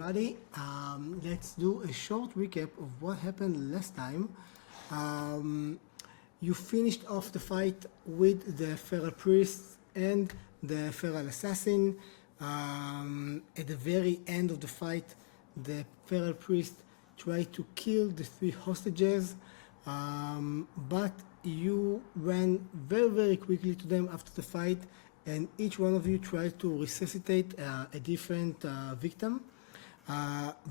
everybody. Let's do a short recap of what happened last time. Um, you finished off the fight with the feral priest and the feral assassin. At the very end of the fight, the feral priest tried to kill the three hostages, but you ran very, very quickly to them after the fight, and each one of you tried to resuscitate a different victim.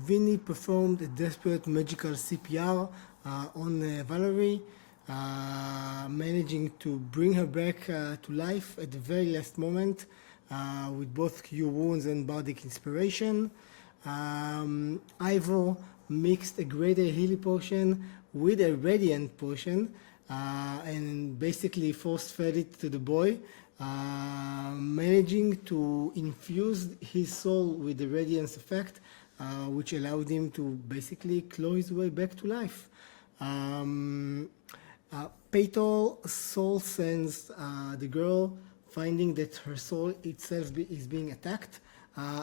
Vinny performed a desperate magical CPR on Valerie, managing to bring her back to life at the very last moment with both cure wounds and bardic inspiration. Ivor mixed a greater healing potion with a radiant potion and basically force fed it to the boy, managing to infuse his soul with the radiance effect, which allowed him to basically claw his way back to life. Petal soul sends the girl, finding that her soul itself is being attacked,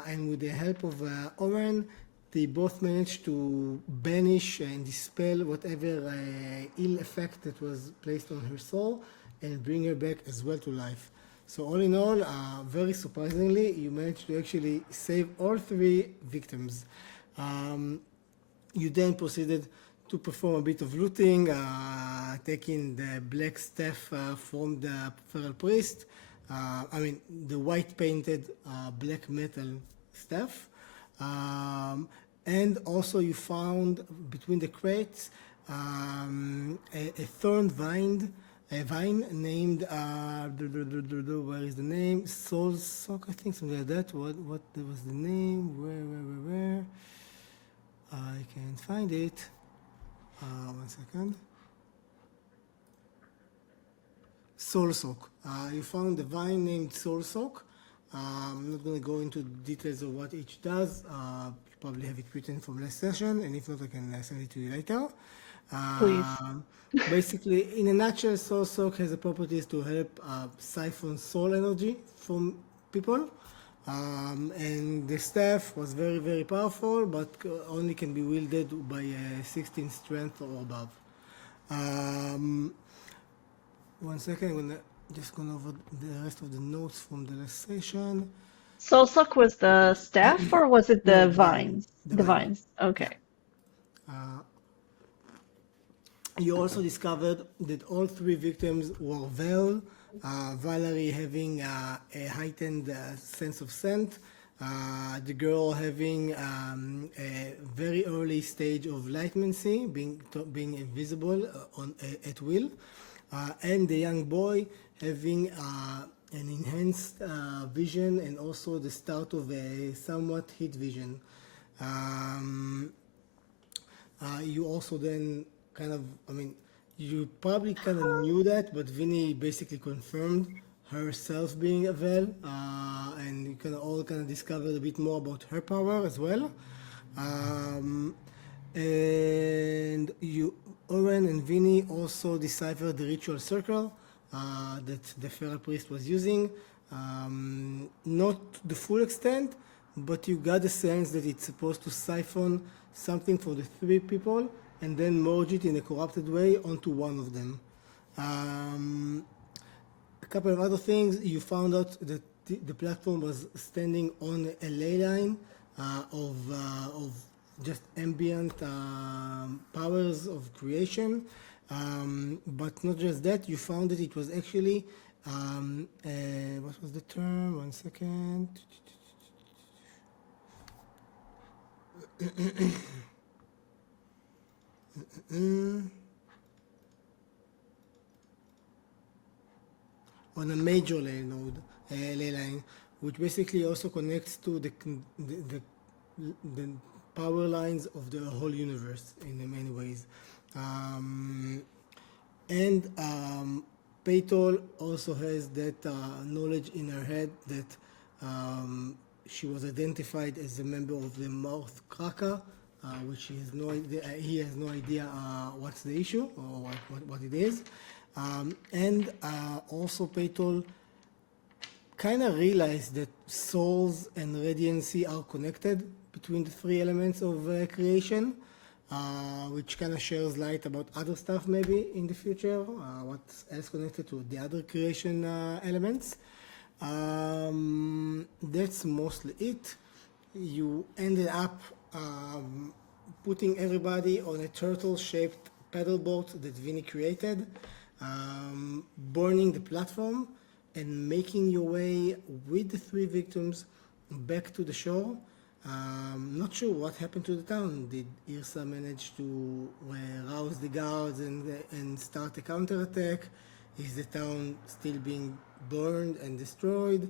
and with the help of Oren, they both managed to banish and dispel whatever ill effect that was placed on her soul and bring her back as well to life. So all in all, very surprisingly, you managed to actually save all three victims. You then proceeded to perform a bit of looting, taking the black staff from the feral priest, the white painted black metal staff. And also you found between the crates a thorn vine, a vine named, where is the name? Soul Sock, I think, something like that. What was the name? Where? I can't find it. 1 second. Soul Sock. You found a vine named Soul Sock. I'm not going to go into details of what each does. Probably have it written from last session, and if not, I can send it to you later. Please. Basically, in a nutshell, Soul Soak has the properties to help siphon soul energy from people. And the staff was very, very powerful, but only can be wielded by 16 strength or above. 1 second, I'm gonna just go over the rest of the notes from the last session. Solsuck was the staff, or was it No, the the vine. vines? The The vine. vines. Okay. You also discovered that all three victims were Vel, Valerie having a heightened sense of scent, the girl having a very early stage of lightmancy, being invisible at will, and the young boy having an enhanced vision and also the start of a somewhat heat vision. You also then you probably kind of knew that, but Vinny basically confirmed herself being a Vel, and you can all kind of discovered a bit more about her power as well. And Oren and Vinny also deciphered the ritual circle that the feral priest was using. Not the full extent, but you got the sense that it's supposed to siphon something for the three people and then merge it in a corrupted way onto one of them. A couple of other things, you found out that the platform was standing on a ley line of just ambient powers of creation. But not just that, you found that it was actually, what was the term? 1 second. On a major ley line, which basically also connects to the power lines of the whole universe in many ways. And Petal also has that knowledge in her head that she was identified as a member of the Mouth Kraka, which he has no idea what's the issue or what it is. And also Petal kind of realized that souls and radiancy are connected between the three elements of creation, which kind of shares light about other stuff maybe in the future, what else connected to the other creation elements. That's mostly it. You ended up putting everybody on a turtle-shaped paddle boat that Vinny created, burning the platform, and making your way with the three victims back to the shore. Not sure what happened to the town. Did Irsa manage to rouse the guards and start a counterattack? Is the town still being burned and destroyed?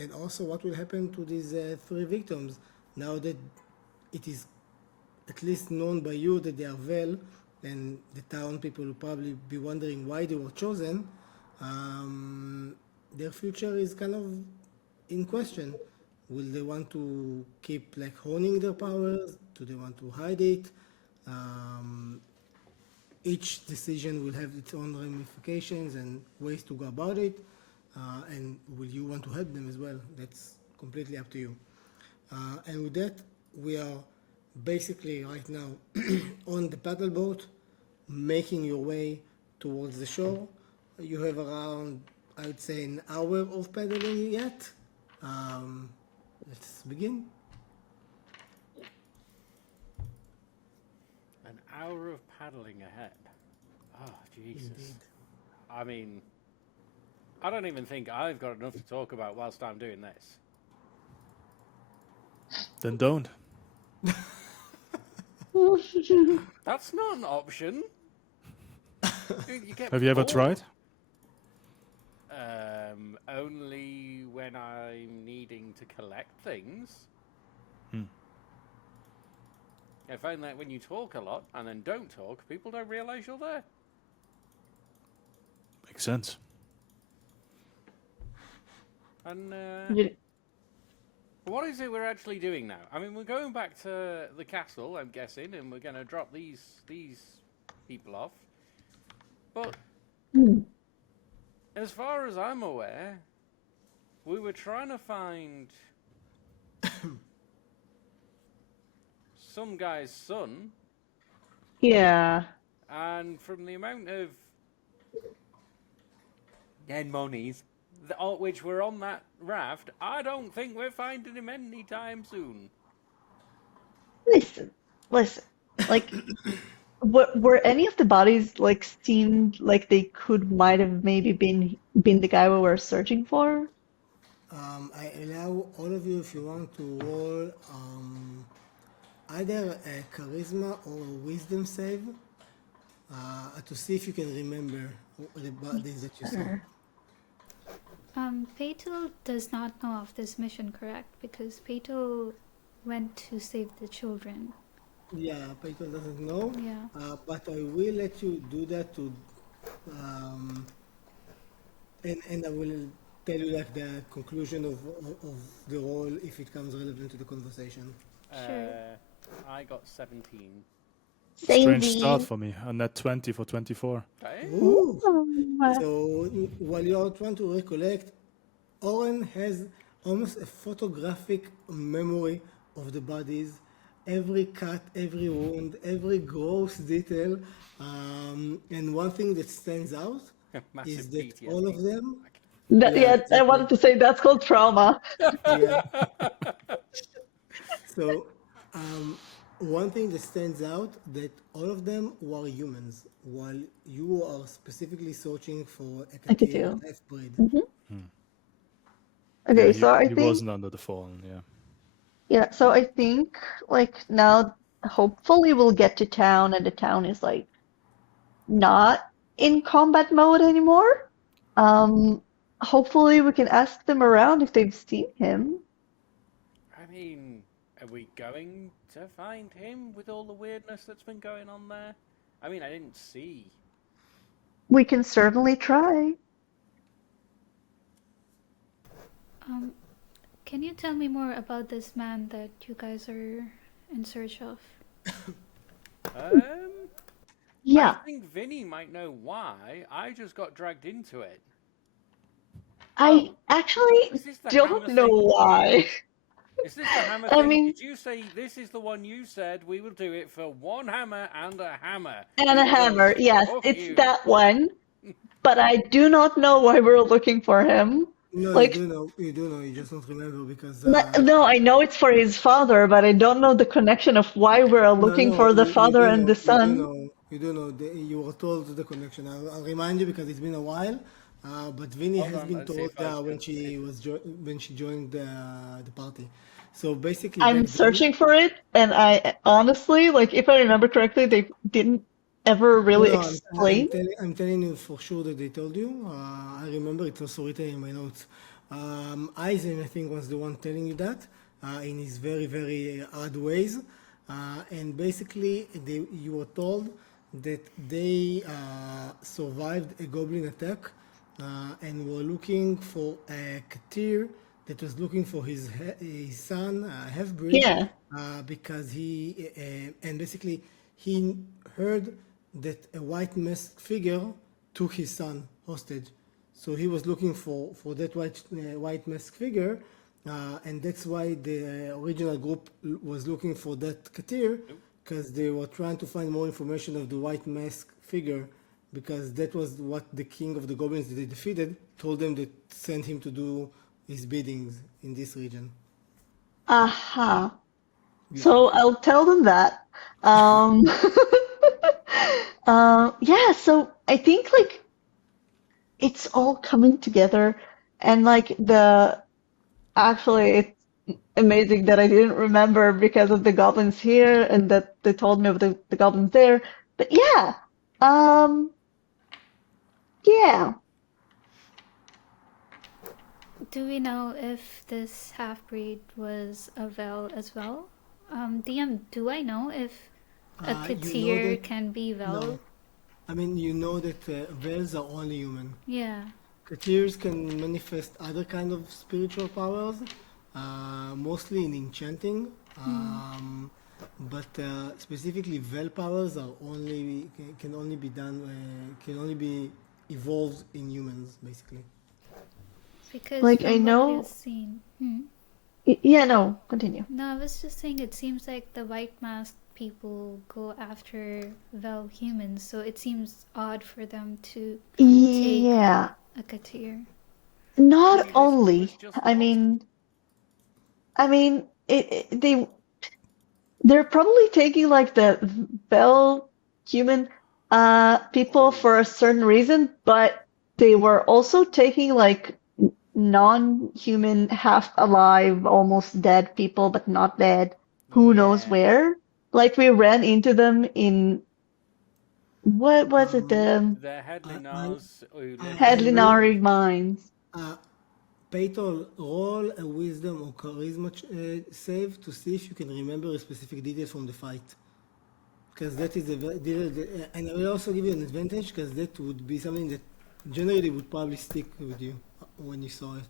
And also, what will happen to these three victims now that it is at least known by you that they are well, and the town people will probably be wondering why they were chosen. Their future is kind of in question. Will they want to keep like honing their powers? Do they want to hide it? Each decision will have its own ramifications and ways to go about it. And will you want to help them as well? That's completely up to you. And with that, we are basically right now on the paddle boat, making your way towards the shore. You have around, I would say, an hour of paddling yet. Let's begin. An hour of paddling ahead. Oh, Jesus. Indeed. I mean, I don't even think I've got enough to talk about whilst I'm doing this. Then don't. That's not an option. You get Have you ever bored. tried? Only when I'm needing to collect things. I find that when you talk a lot and then don't talk, people don't realise you're there. Makes sense. And You- what is it we're actually doing now? I mean, we're going back to the castle, I'm guessing, and we're going to drop these people off. But as far as I'm aware, we were trying to find some guy's son, Yeah. and from the amount of dead monies which were on that raft, I don't think we're finding him anytime soon. Listen. Like, were any of the bodies like seemed like they might have maybe been the guy we were searching for? I allow all of you, if you want, to roll either a charisma or a wisdom save to see if you can remember the bodies that you saw. Sure. Peyton does not know of this mission, correct? Because Peyton went to save the children. Yeah, Peyton doesn't know. Yeah. But I will let you do that to, and I will tell you like the conclusion of the role if it comes relevant to the conversation. Sure. I got 17. Strange Same start for me. A net 20 for 24. Okay. Ooh. So while you're trying to recollect, Oren has almost a photographic memory of the bodies, every cut, every wound, every gross detail. And one thing that stands out is Massive that PTSD. all of them, Yeah, Yeah, I exactly. wanted to say that's called trauma. yeah. So one thing that stands out that all of them were humans, while you are specifically searching for a A Katil Katil. half-breed. Okay, Yeah, so I he think wasn't under the fallen, yeah. yeah, so I think like now hopefully we'll get to town and the town is like not in combat mode anymore. Hopefully we can ask them around if they've seen him. I mean, are we going to find him with all the weirdness that's been going on there? I mean, I didn't see. We can certainly try. Can you tell me more about this man that you guys are in search of? Yeah, I think Vinny might know why. I just got dragged into it. I actually Is this the don't hammer know thing? why. Is this the hammer I thing? mean, Did you say this is the one you said we will do it for one hammer and a hammer? and a It hammer. was. Yes, Fuck it's you. that one. But I do not know why we're looking for him. No, you Like, do know. You do know. You just don't remember because no, I know it's for his father, but I don't know the connection of why we're no, looking no. for the You father do and know. the You do son. know. You do know. You were told the connection. I'll remind you because it's been a while. But Vinny Hold has on, been let's see told if I when can see. when she joined the party. So basically, I'm back then, searching for it, and I honestly, like, if I remember correctly, they didn't ever no, really no, explain. I'm telling you for sure that they told you. I remember it's also written in my notes. Eisen, I think, was the one telling you that in his very, very odd ways. And basically, you were told that they survived a goblin attack and were looking for a Katir that was looking for his son, half-breed, Yeah. because and basically he heard that a white masked figure took his son hostage. So he was looking for that white masked figure, and that's why the original group was looking for that Katir, because they were trying to find more information of the white mask figure, because that was what the king of the goblins that they defeated told them to send him to do his biddings in this region. Aha. Yeah. So I'll tell them that. Um, yeah, so I think like it's all coming together, and like actually it's amazing that I didn't remember because of the goblins here and that they told me of the goblins there. But yeah, um, yeah. Do we know if this half breed was a Vel as well? DM, do I know if a You know Katir that can be Vel? no, I mean you know that Vels are only human. Yeah. Katirs can manifest other kind of spiritual powers, mostly in enchanting. But specifically, Vel powers are only can only be done can only be evolved in humans, basically. Because Like I from what we've know. seen. Yeah, no, continue. No, I was just saying it seems like the white masked people go after Vel humans, so it seems odd for them to take Yeah, a Katir. not Maybe this one was only. just I lost. mean, they're probably taking like the Bell human people for a certain reason, but they were also taking like non-human, half alive, almost dead people, but not dead. Who knows Yeah. where? Like we ran into them in what was it? The They're Headley I, Nars who live I in need Hedlinari mines. Paytol, roll a wisdom or charisma save to see if you can remember a specific detail from the fight. Because that is and I will also give you an advantage because that would be something that generally would probably stick with you when you saw it.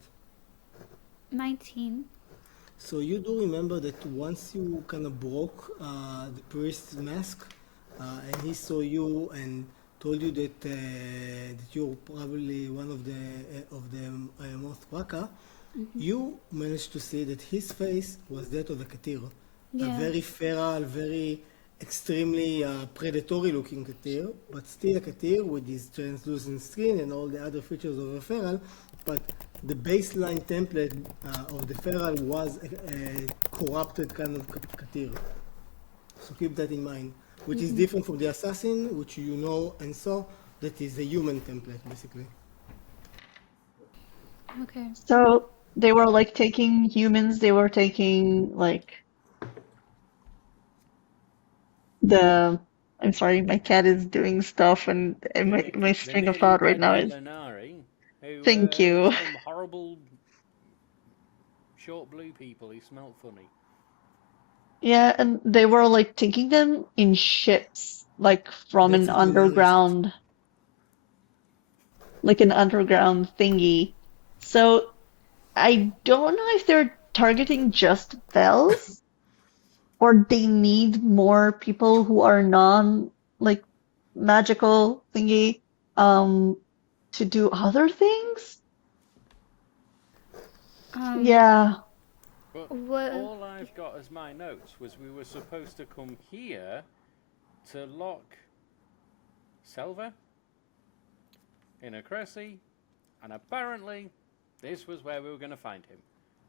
19. So you do remember that once you kind of broke the priest's mask, and he saw you and told you that you're probably one of the Moth Waka, you managed to see that his face was that of a Katir, a Yeah. very feral, very extremely predatory-looking Katir, but still a Katir with his translucent skin and all the other features of a feral, but the baseline template of the feral was a corrupted kind of Katir. So keep that in mind, which is different from the assassin, which you know and saw, that is a human template, basically. Okay. So they were like taking humans, they were taking like the I'm sorry, my cat is doing stuff and my The string of nearly thought right dead now is Headlinari who thank ate you. some horrible short blue people who smelt funny. Yeah, and they were like taking them in ships, like from That's an a Telarist. underground, like an underground thingy. So I don't know if they're targeting just bells or they need more people who are non like magical thingy um to do other things. Um, Yeah. But What? all I've got as my notes was we were supposed to come here to lock Selva in a Cressy, and apparently this was where we were going to find him.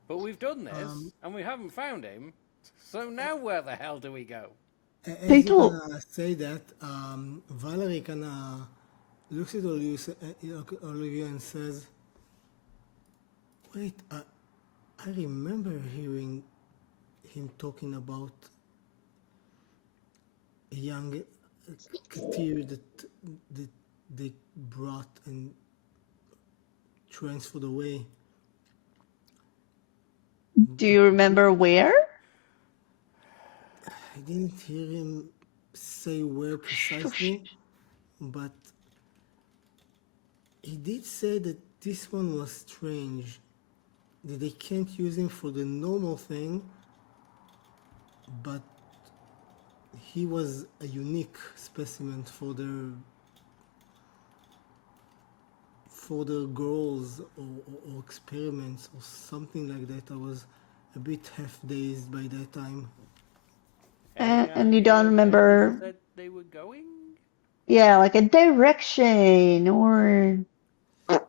But we've done this, and we haven't found him, so now where the hell do we go? As They you told. kinda say that, Valerie kinda looks at Olivia and says, "Wait, I remember hearing him talking about a young Katir that they brought and transferred away." Do you remember where? I didn't hear him say where precisely, but he did say that this one was strange, that they can't use him for the normal thing, but he was a unique specimen for their goals or experiments or something like that. I was a bit half dazed by that time. And you idea don't where remember, they said they were going? yeah, like a direction or. I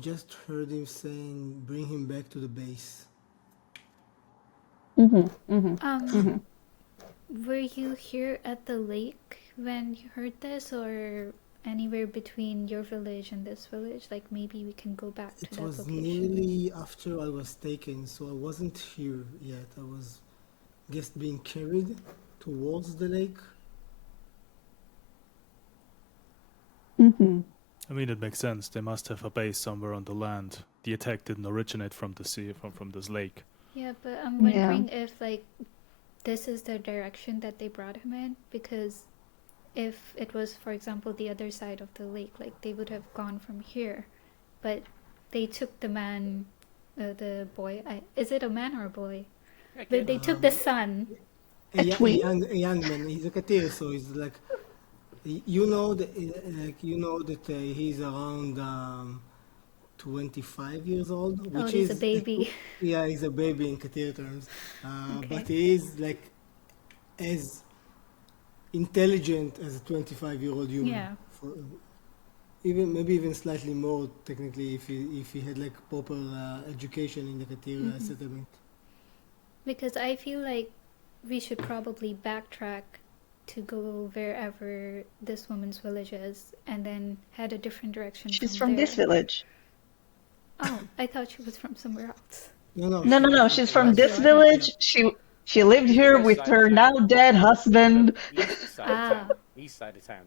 just heard him saying, "Bring him back to the base." Were you here at the lake when you heard this, or anywhere between your village and this village? Like maybe we can go back to It that was location. nearly after I was taken, so I wasn't here yet. I was just being carried towards the lake. I mean, it makes sense. They must have a base somewhere on the land. The attack didn't originate from the sea, from this lake. Yeah, but I'm Yeah. wondering if like this is the direction that they brought him in, because if it was, for example, the other side of the lake, like they would have gone from here, but they took the man, the boy. Is it a man or a boy? But they took the son. A twin? A young man. He's a Katir, so he's like, you know that, he's around 25 years old, Oh, which he's a is baby. yeah, he's a baby in Katir terms, Okay. but he is like as intelligent as a 25-year-old human. Yeah. For, maybe even slightly more technically if he had like proper education in the Katir settlement. Because I feel like we should probably backtrack to go wherever this woman's village is, and then head a different direction She's from from there. this village. Oh, I thought she was from somewhere else. No, she's from this Right. village. She lived here This with side her of now town. dead husband. East side of Ah. town. East side of town.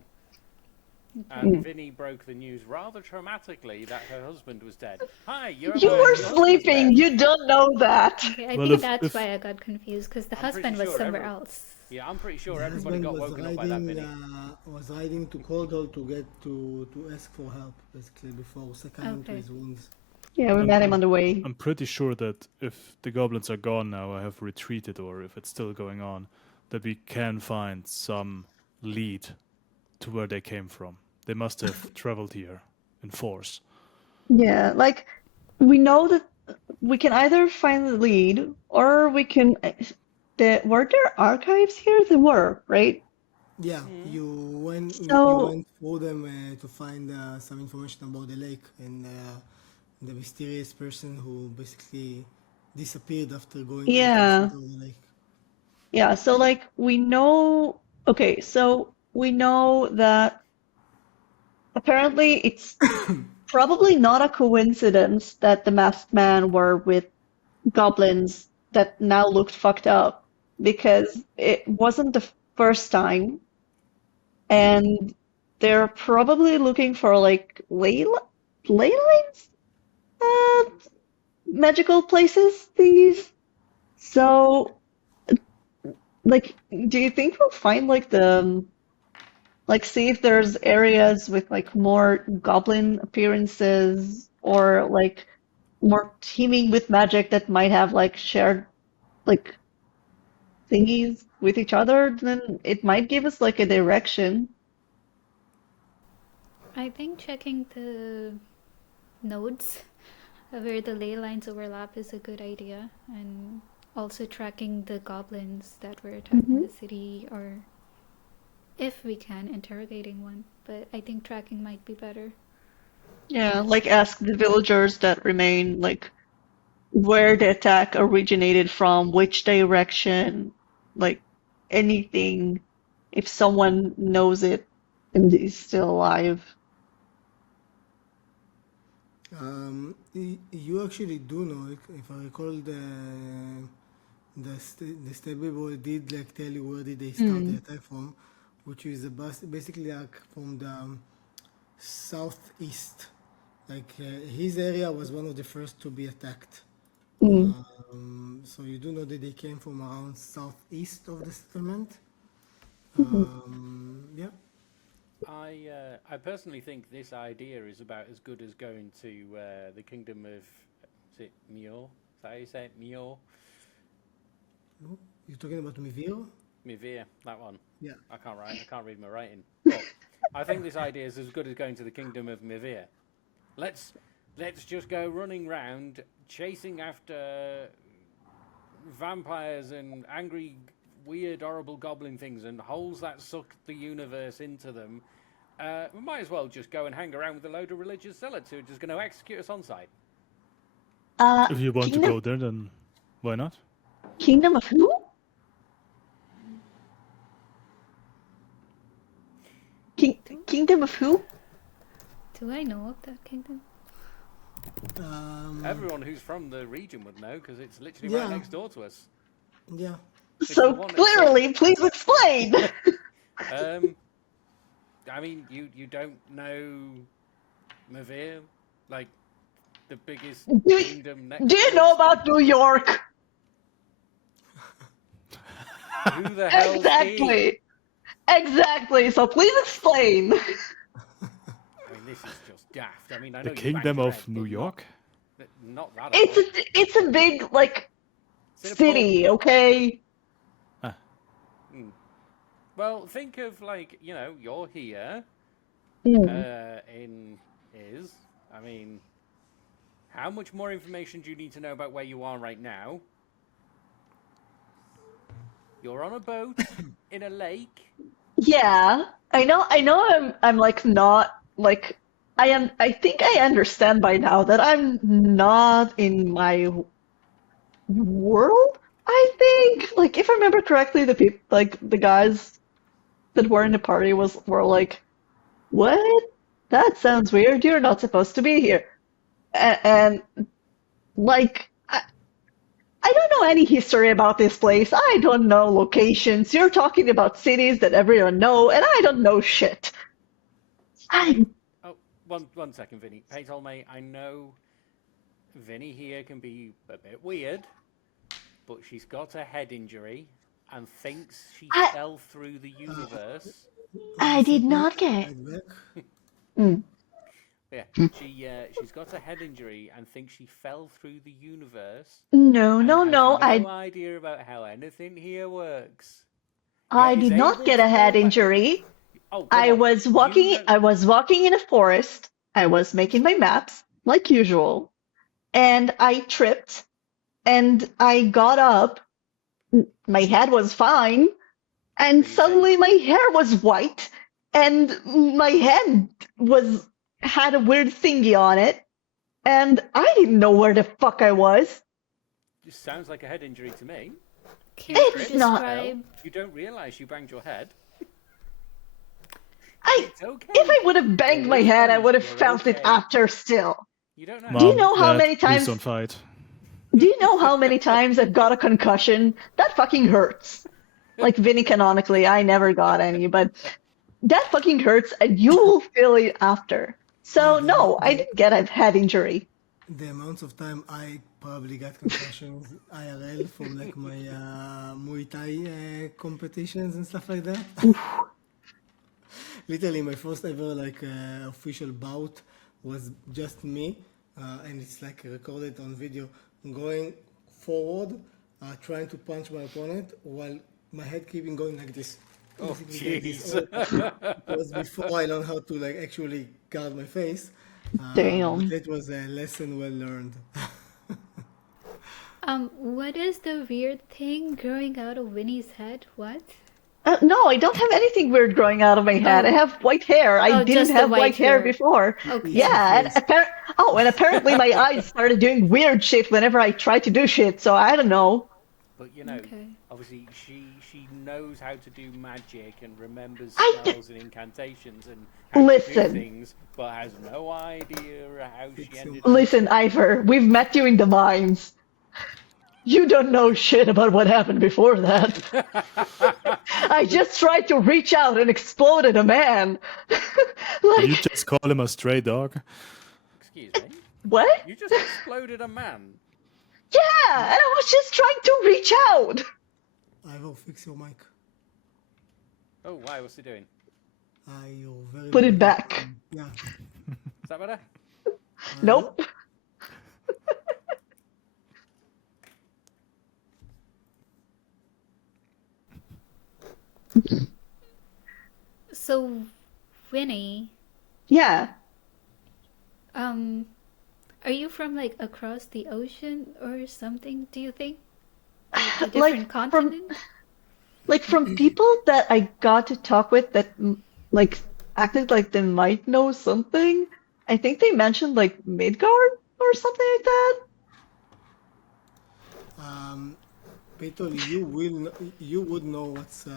And Vinny broke the news rather traumatically that her husband was dead. Hi, you're You alive, were your husband's sleeping. dead. You don't know that. Okay, I Well, think if- that's if- why I got confused, because the I'm pretty husband was sure somewhere every- else. Yeah, I'm pretty sure The everybody husband got woken up by that, Vinny. was riding to Coldhall to get to ask for help, basically, before succumbing to Okay. his wounds. Yeah, we met him on the way. I'm pretty sure that if the goblins are gone now, I have retreated, or if it's still going on, that we can find some lead to where they came from. They must have traveled here in force. Yeah, like we know that we can either find the lead or we can. Were there archives here? There were, right? Yeah, you went So- through them to find some information about the lake and the mysterious person who basically disappeared after going into the Yeah. center of the lake. Yeah, so like we know. Okay, so we know that apparently it's probably not a coincidence that the masked man were with goblins that now looked fucked up, because it wasn't the first time, and they're probably looking for like ley lines, magical places, thingies. So, like, do you think we'll find like see if there's areas with like more goblin appearances or like more teeming with magic that might have like shared like thingies with each other? Then it might give us like a direction. I think checking the nodes where the ley lines overlap is a good idea, and also tracking the goblins that were attacking the city, or if we can, interrogating one. But I think tracking might be better. Yeah, like ask the villagers that remain, like where the attack originated from, which direction, like anything, if someone knows it and is still alive. You actually do know it. If I recall, the stable boy did like tell you where did they start the attack from, which is basically like from the southeast. Like his area was one of the first to be attacked. Mm. So you do know that they came from around southeast of the settlement. Yeah. I personally think this idea is about as good as going to the kingdom of, is it Mior? Is that how you say it? Mior? You're talking about Mivir? Mivir, that one. Yeah. I can't read my writing. But I think this idea is as good as going to the kingdom of Mivir. Let's just go running round chasing after vampires and angry, weird, horrible goblin things and holes that suck the universe into them. We might as well just go and hang around with a load of religious zealots who are just going to execute us on sight. If you want to Kingdom, go there, then why not? Kingdom of who? Kingdom of who? Do I know of that kingdom? Everyone who's from the region would know because it's literally Yeah. right next door to us. Yeah. It's So the one that clearly, please explain. I mean, you don't know Mavir, like the biggest kingdom next. Do you know about New York? Who the hell? Exactly. Exactly. So please explain. I mean, this is just daft. I mean, I know The you Kingdom banged your of head, New but York? not that. at all. It's a big like It's in a city, okay? Well, think of like you're here. Mm. I mean, how much more information do you need to know about where you are right now? You're on a boat in a lake. Yeah, I know. I'm like not like I am. I think I understand by now that I'm not in my world. I think, like, if I remember correctly, the people, like the guys that were in the party were like, "What? That sounds weird. You're not supposed to be here." And like, I don't know any history about this place. I don't know locations. You're talking about cities that everyone know, and I don't know shit. I Oh, one second, Vinny. Hey, Tolmay, I know Vinny here can be a bit weird, but she's got a head injury and thinks she I- fell through the universe. I did not get. Right back. Mm. Yeah, she's got a head injury and thinks she fell through the universe. No, And no, has no. no idea about how anything here works. I Yet is did not able get to a head go back- injury. Oh, come I on. was You walking. don't- I was walking in a forest. I was making my maps like usual, and I tripped, and I got up. My head was fine, and Really suddenly my hair was white, and my head had a weird thingy on it, and I didn't know where the fuck I was. Just sounds like a head injury to me. Can you It's not- describe? You don't realise you banged your head. I It's okay. If I would have banged my head, I would have You're felt it okay. after still. You don't know. Mom, Do you know how Dad, many please times? don't fight. Do you know how many times I've got a concussion? That fucking hurts. Like Vinny canonically, I never got any, but that fucking hurts and you'll feel it after. So no, I didn't get a head injury. The amounts of time I probably got concussions IRL from like my Muay Thai competitions and stuff like that. Literally, my first ever like official bout was just me, and it's like recorded on video, going forward, trying to punch my opponent while my head keeping going like this. Oh, Basically like this. jeez. It was before I learned how to like actually guard my face. But Damn. it was a lesson well learned. What is the weird thing growing out of Winnie's head? What? No, I don't have anything weird growing out of my head. I Oh, have white hair. I oh, didn't just the have white white hair hair. before. It's Okay. the Yeah, and face. and apparently my eyes started doing weird shit whenever I tried to do shit, so I don't know. But Okay. obviously she knows how to do magic and remembers I spells and incantations and how to do listen, things, but has no idea how she It's ended a up. listen, Ivor, we've met you in the mines. You don't know shit about what happened before that. I just tried to reach out and exploded a man. Did you Like, just call him a stray dog? Excuse me. what? You just exploded a man. Yeah, and I was just trying to reach out. Ivor, fix your mic. Oh, why? What's he doing? You're very, Put very it back. Yeah. Is that better? Nope. So, Winnie, Yeah. um, are you from like across the ocean or something? Do you think like a Like different from continent? from people that I got to talk with that like acted like they might know something. I think they mentioned like Midgard or something like that. Peter, you would know what's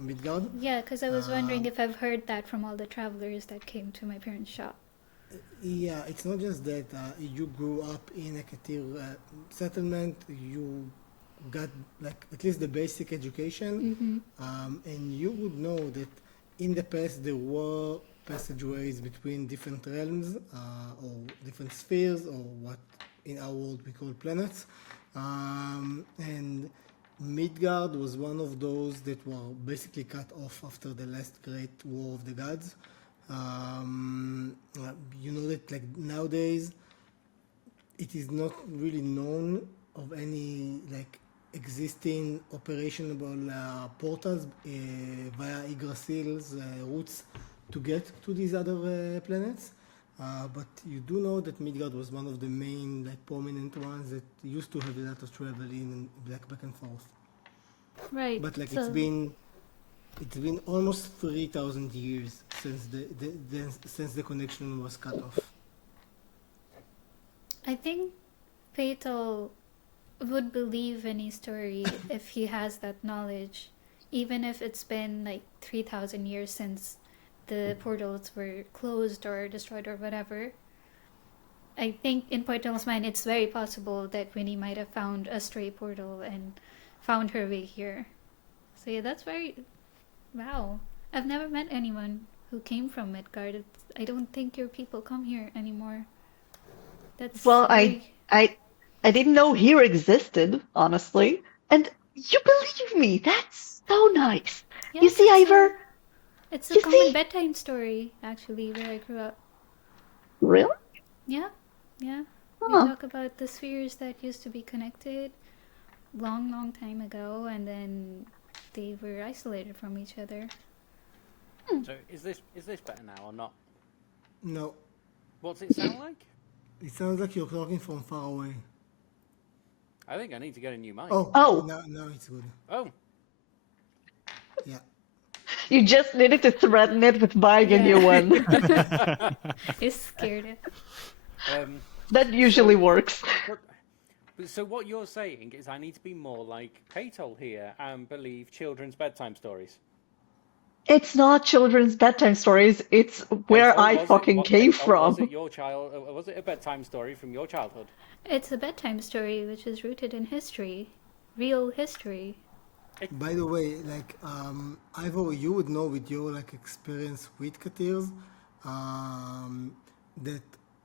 Midgard. Yeah, because I was wondering if I've heard that from all the travelers that came to my parents' shop. Yeah, it's not just that you grew up in a Katir settlement. You got like at least the basic education, and you would know that in the past there were passageways between different realms or different spheres or what in our world we call planets. And Midgard was one of those that were basically cut off after the last great war of the gods. You know that like nowadays it is not really known of any like existing operationable portals via Yggdrasil's routes to get to these other planets. But you do know that Midgard was one of the main like prominent ones that used to have a lot of travel in and like back and forth. Right. But like So, it's been almost 3,000 years since since the connection was cut off. I think Fatal would believe any story if he has that knowledge, even if it's been like 3,000 years since the portals were closed or destroyed or whatever. I think in Portal's mind, it's very possible that Winnie might have found a stray portal and found her way here. So yeah, that's very wow. I've never met anyone who came from Midgard. I don't think your people come here anymore. That's Well, very I didn't know here existed, honestly. And you believe me. That's so nice. You yes. see, Ivor? It's a You common see? bedtime story actually where I grew up. Really? Yeah, yeah. We Huh. talk about the spheres that used to be connected long, long time ago, and then they were isolated from each other. So is this better now or not? No, What's it sound like? it sounds like you're talking from far away. I think I need to get a new mic. Oh, Oh. now it's good. Oh, Yeah. You just needed to threaten it with buying a new one. You scared it. um, That usually works. so what you're saying is I need to be more like Patol here and believe children's bedtime stories. It's not children's bedtime stories. It's where Patol, I fucking came Was it from. your child? Was it a bedtime story from your childhood? It's a bedtime story which is rooted in history, real history. By the way, like Ivor, you would know with your like experience with Katirs, that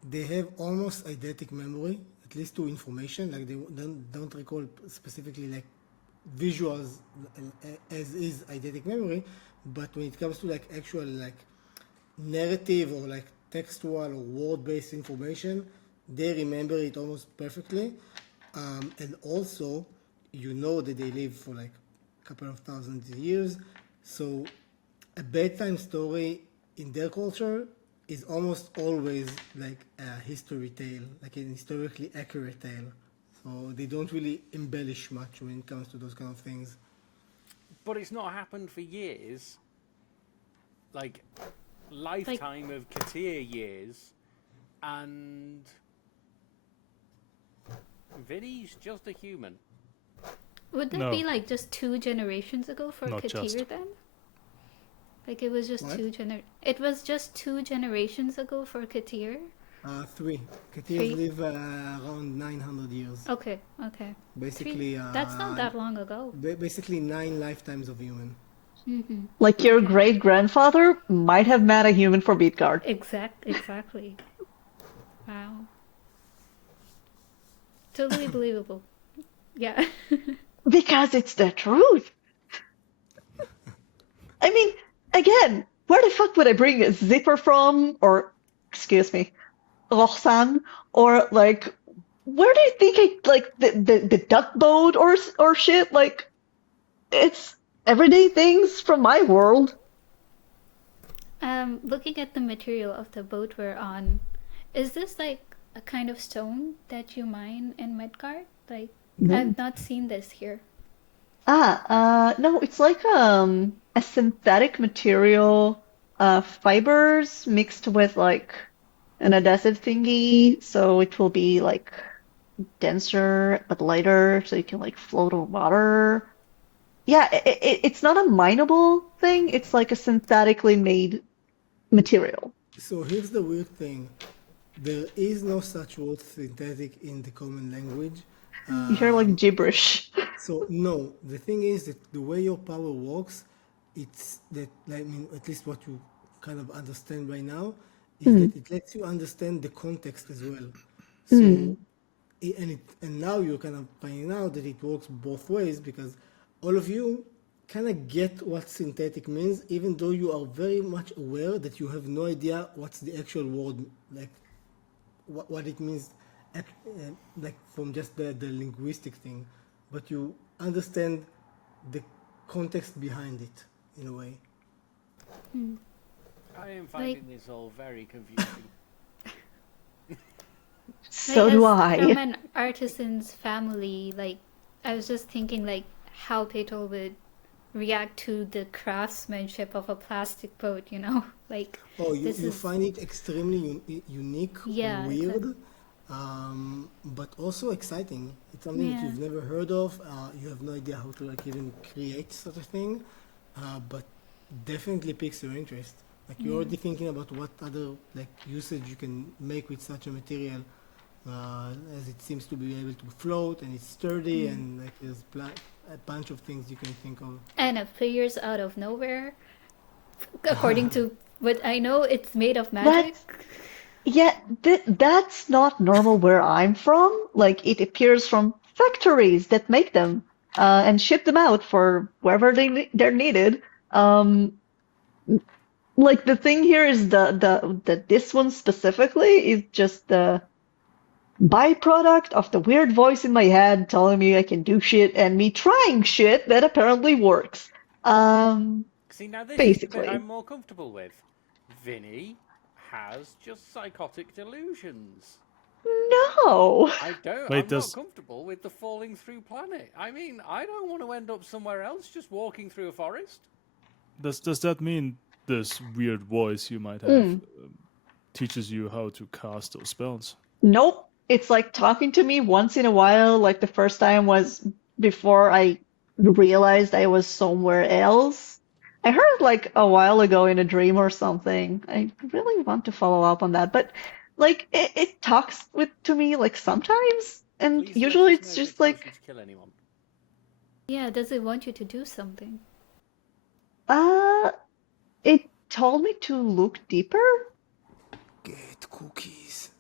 they have almost eidetic memory, at least to information. Like they don't recall specifically like visuals as is eidetic memory, but when it comes to like actual like narrative or like textual or word-based information, they remember it almost perfectly. And also, you know that they live for like a couple of thousand years. So a bedtime story in their culture is almost always like a history tale, like an historically accurate tale. So they don't really embellish much when it comes to those kind of things. But it's not happened for years. Like, lifetime of Katir years. And Vinny's just a human. Would that No. be like just 2 generations ago for Not Katir just. then? Like it was just What? It was just 2 generations ago for Katir? 3. Katirs Three? live around 900 years. Okay, okay. Basically, That's not that long ago. basically 9 lifetimes of human. Mm-hmm. Like your great grandfather might have met a human for Beatguard. Exactly. Wow. Totally believable. Yeah. Because it's the truth. I mean, again, where the fuck would I bring a zipper from? Or, excuse me, Roxanne? Or, like, where do you think the duck boat or shit? Like, it's everyday things from my world. Looking at the material of the boat we're on, is this like a kind of stone that you mine in Midgard? Like, I've not seen this here. No, it's like a synthetic material, fibers mixed with like an adhesive thingy, so it will be like denser but lighter, so you can like float on water. Yeah, it's not a mineable thing, it's like a synthetically made material. So here's the weird thing. There is no such word synthetic in the common language. You hear like gibberish. So no, the thing is that the way your power works, it's that I mean at least what you kind of understand right now is that it lets you understand the context as well. So and now you're kind of finding out that it works both ways because all of you kind of get what synthetic means, even though you are very much aware that you have no idea what's the actual word like what it means like from just the linguistic thing, but you understand the context behind it in a way. I am finding this all very confusing. So Like, do as from I. an artisan's family, like, I was just thinking, like, how Petal would react to the craftsmanship of a plastic boat, you know? Like, Oh, you, this you is, find it extremely unique, yeah, weird, exactly. but also exciting. It's something that Yeah. you've never heard of. You have no idea how to like even create such a thing, but definitely piques your interest. Like you're already thinking about what other like usage you can make with such a material, as it seems to be able to float and it's sturdy and like there's a bunch of things you can think of. And it appears out of nowhere. According to what I know, it's made of magic. Yeah, that's not normal where I'm from. Like, it appears from factories that make them and ship them out for wherever they're needed. Um, like the thing here is this one specifically is just the byproduct of the weird voice in my head telling me I can do shit and me trying shit that apparently works. See, now this is the bit Basically. I'm more comfortable with. Vinny has just psychotic delusions. No. I'm Wait, not comfortable with the falling through planet. I mean, I don't want to end up somewhere else just walking through a forest. does that mean this weird voice you might have teaches you how to cast those spells? Nope. It's like talking to me once in a while. Like the first time was before I realized I was somewhere else. I heard like a while ago in a dream or something. I really want to follow up on that, but like it talks to me like sometimes, and Please usually let us it's know if just it tells you like to kill anyone. Yeah, does it want you to do something? uh, it told me to look deeper. Get cookies.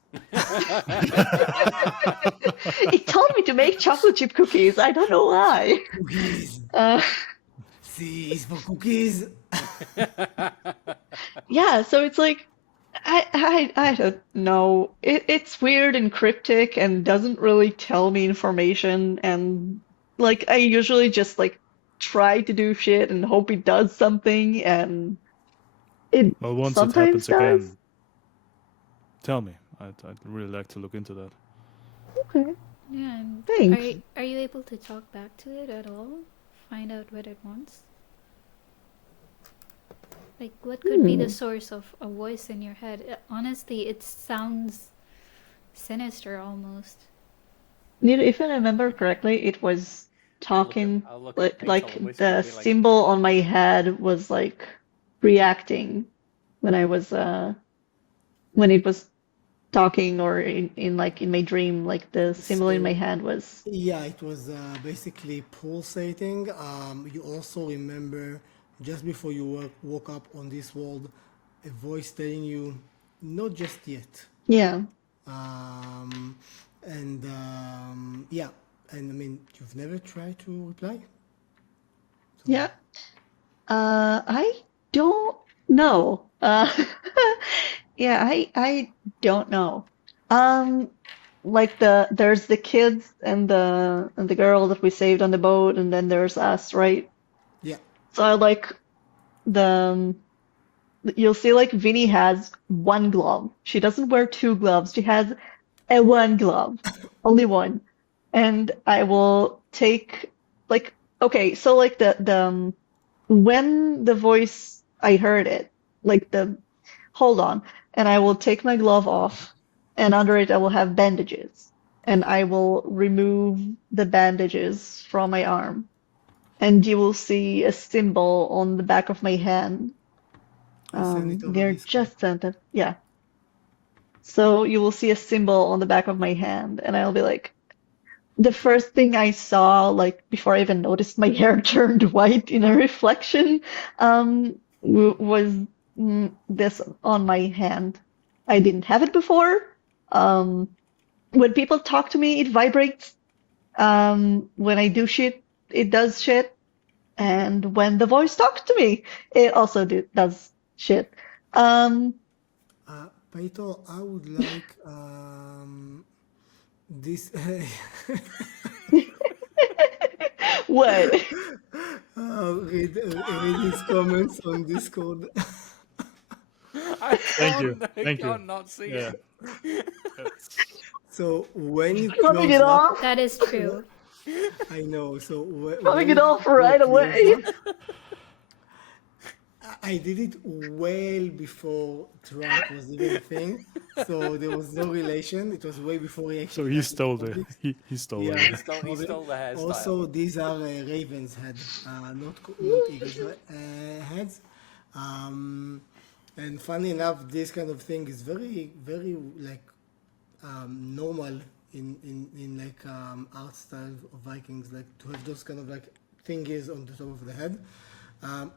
It told me to make chocolate chip cookies. I don't know why. Cookies. Uh, C is for cookies. yeah, so it's like I don't know. It's weird and cryptic and doesn't really tell me information, and like I usually just like try to do shit and hope it does something, and it Well, once it sometimes happens does. again, tell me. I'd really like to look into that. Okay. Yeah, and Thanks. are you able to talk back to it at all? Find out what it wants? Like, what could be the source of a voice in your head? Honestly, it sounds sinister almost. If I remember correctly, it was talking I'll look like at Paytol like and whisper the and be like, symbol on my head was like reacting when I was when it was talking, or in like in my dream, like the symbol in my So hand was yeah, it was basically pulsating. You also remember just before you woke up on this world, a voice telling you, not just yet. yeah. Um, and yeah, and I mean, you've never tried to reply? So, Yeah. I don't know. Yeah, I don't know. Um, like there's the kids and the girl that we saved on the boat, and then there's us, right? yeah, So I like the you'll see like Vinny has one glove. She doesn't wear two gloves. She has a one glove, only one. And I will take like okay, so like the when the voice I heard it, like the hold on, and I will take my glove off, and under it I will have bandages, and I will remove the bandages from my arm, and you will see a symbol on the back of my hand. I send it over They're Discord. just sent it. Yeah. So you will see a symbol on the back of my hand, and I'll be like, the first thing I saw, like before I even noticed my hair turned white in a reflection, was this on my hand. I didn't have it before. Um, when people talk to me, it vibrates. When I do shit, it does shit. And when the voice talks to me, it also does shit. Um, Paito, I would like this. what? Read his comments on Discord. Thank you. I Thank you. can't not see Yeah. it. So when you Rubbing close it up, off, That is true. I know. So rubbing it when off you right close away. up, I did it well before Trump was even a thing. So there was no relation. It was way before he So actually he got into stole the politics. he stole Yeah, it. He stole the hairstyle. also, these are ravens' head, not eagles' heads. Um, and funny enough, this kind of thing is very very like normal in like art style of Vikings, like to have those kind of like thingies on the top of the head.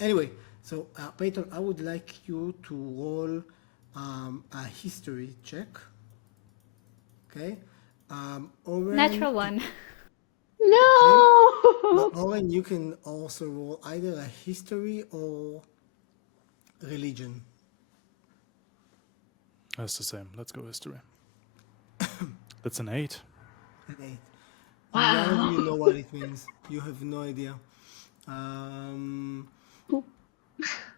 Anyway, so Peter, I would like you to roll a history check. Okay. Oren, Natural one. okay. No! Owen, you can also roll either a history or religion. That's the same. Let's go history. That's an 8. An 8. None of Wow. you know what it means. You have no idea. Um,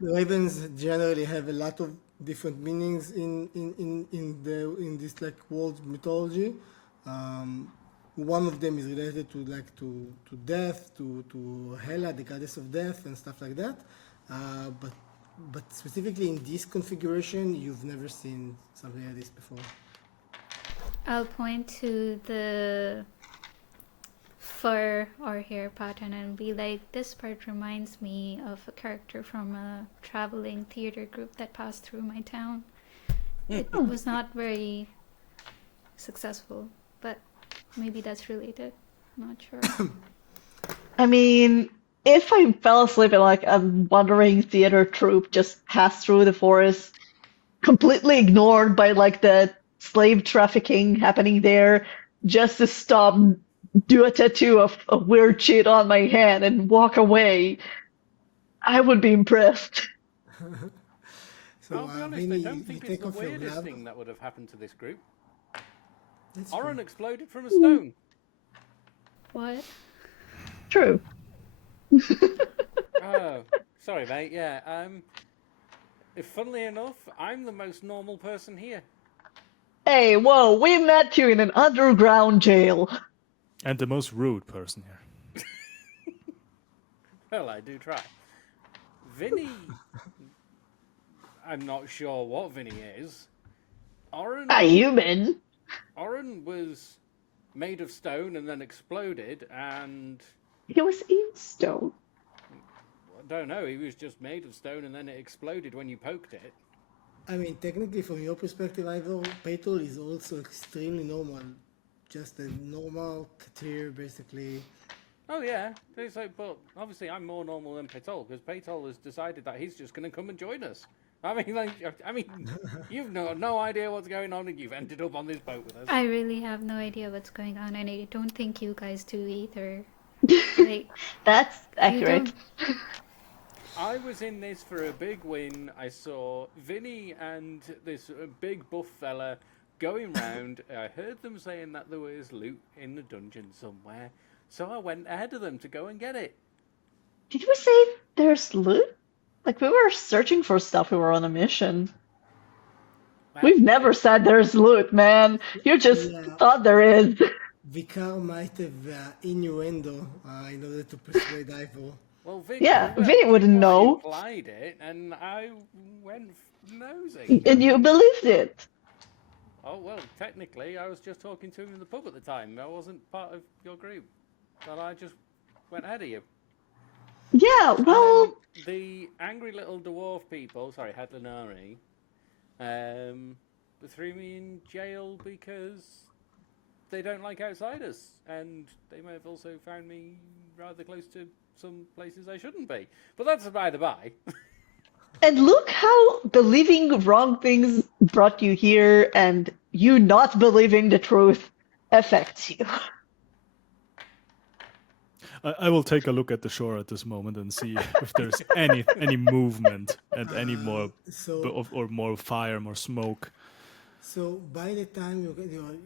the ravens generally have a lot of different meanings in this like world mythology. Um, one of them is related to like to death, to Hela, the goddess of death, and stuff like that. But specifically in this configuration, you've never seen something like this before. I'll point to the fur or hair pattern and be like, this part reminds me of a character from a traveling theater group that passed through my town. It was not very successful, but maybe that's related. I'm not sure. I mean, if I fell asleep and like a wandering theater troupe just passed through the forest, completely ignored by like the slave trafficking happening there, just to stop, do a tattoo of weird shit on my hand and walk away, I would be impressed. So, I'll be honest, I Vinny, don't you think it's take the off your weirdest glove. thing that would have happened to this group. That's Oren true. exploded from a stone. What? True. Oh, sorry, mate. Yeah. If funnily enough, I'm the most normal person here. Hey, whoa, we met you in an underground jail. And the most rude person here. Well, I do try. Vinny, I'm not sure what Vinny is. A human? Oren was made of stone and then exploded, and He was in stone. I don't know, he was just made of stone and then it exploded when you poked it. I mean, technically, from your perspective, Ivor, Petrol is also extremely normal. Just a normal Katir, basically. Oh yeah, it's like, but obviously I'm more normal than Petol because Petol has decided that he's just going to come and join us. I mean, you've no idea what's going on, and you've ended up on this boat with us. I really have no idea what's going on, and I don't think you guys do either. Like, That's you accurate. don't. I was in this for a big win. I saw Vinny and this big buff fella going round. I heard them saying that there was loot in the dungeon somewhere, so I went ahead of them to go and get it. Did we say there's loot? Like, we were searching for stuff, we were on a mission. Well, We've never said there's loot, man. You just Yeah. thought there is. Vicar might have innuendo in order to persuade Ivor. Well, Vic, Yeah, well, Vinny wouldn't well, know. implied it, and I went nosing. And you believed it. Oh, well, technically, I was just talking to him in the pub at the time. I wasn't part of your group. But I just went ahead of you. Yeah, well, The angry little dwarf people, sorry, Hadlanari, threw me in jail because they don't like outsiders. And they may have also found me rather close to some places I shouldn't be. But that's by the by. and look how believing wrong things brought you here, and you not believing the truth affects you. I will take a look at the shore at this moment and see if there's any movement and any more or more fire, more smoke. So by the time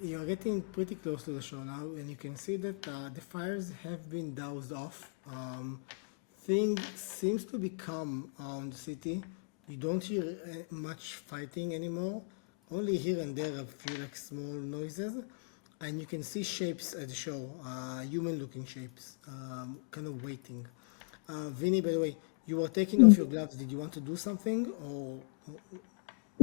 you're getting pretty close to the shore now, and you can see that the fires have been doused off. Things seems to be calm around the city. You don't hear much fighting anymore. Only here and there a few like small noises, and you can see shapes at the shore, human-looking shapes, kind of waiting. Vinny, by the way, you were taking off your gloves. Did you want to do something, or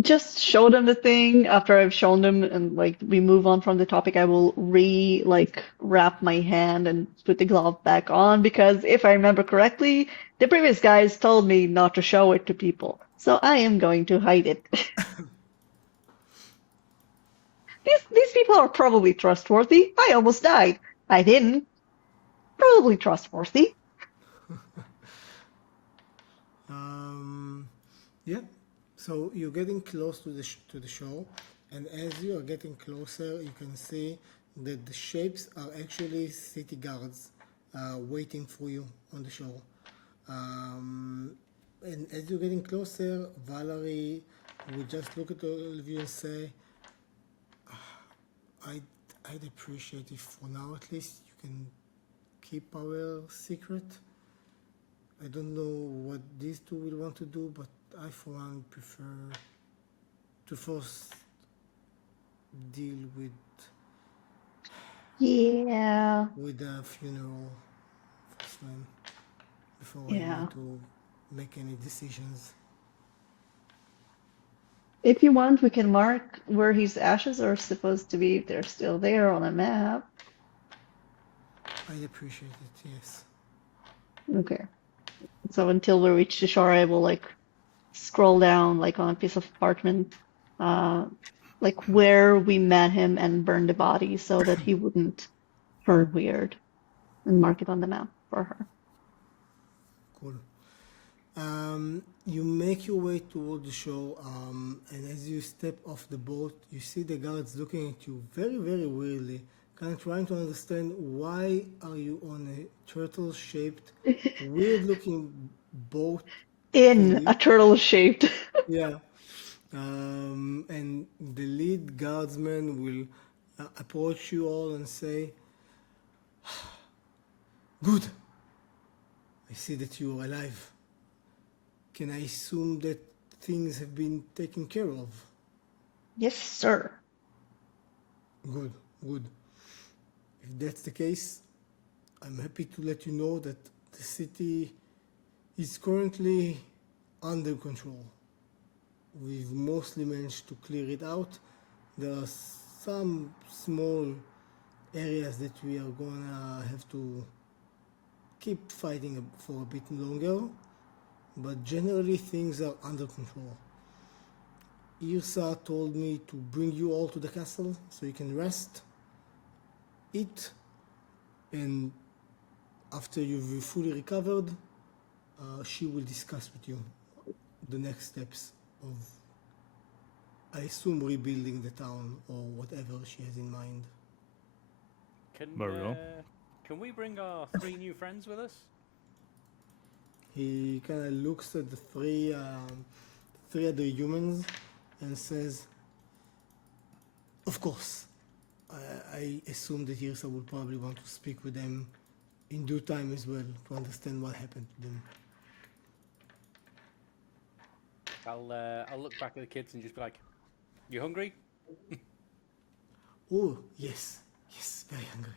Just show them the thing. After I've shown them and like we move on from the topic, I will wrap my hand and put the glove back on because if I remember correctly, the previous guys told me not to show it to people. So I am going to hide it. These people are probably trustworthy. I almost died. I didn't. Probably trustworthy. yeah? So you're getting close to the shore, and as you are getting closer, you can see that the shapes are actually city guards waiting for you on the shore. And as you're getting closer, Valerie will just look at all of you and say, I'd appreciate if for now at least you can keep our secret. I don't know what these two will want to do, but I for one prefer to first deal Yeah. with the funeral first one before I Yeah. need to make any decisions. If you want, we can mark where his ashes are supposed to be if they're still there on a map. I'd appreciate it, yes. Okay. So until we reach the shore, I will like scroll down like on a piece of parchment, like where we met him and burn the body so that he wouldn't turn weird, and mark it on the map for her. Cool. You make your way toward the shore, and as you step off the boat, you see the guards looking at you very, very weirdly, kind of trying to understand why are you on a turtle-shaped, weird-looking boat. In a turtle shaped. Yeah. And the lead guardsman will approach you all and say, "Good. I see that you are alive. Can I assume that things have been taken care of?" Yes, sir. Good, good. If that's the case, I'm happy to let you know that the city is currently under control. We've mostly managed to clear it out. There are some small areas that we are gonna have to keep fighting for a bit longer, but generally things are under control. Irsa told me to bring you all to the castle so you can rest, eat, and after you've fully recovered, she will discuss with you the next steps of, I assume, rebuilding the town or whatever she has in mind. Very well. Can we bring our 3 new friends with us? He kind of looks at the three other humans and says, "Of course. I assume that Irsa will probably want to speak with them in due time as well to understand what happened to them." I'll look back at the kids and just be like, "You hungry? Oh, yes, very hungry.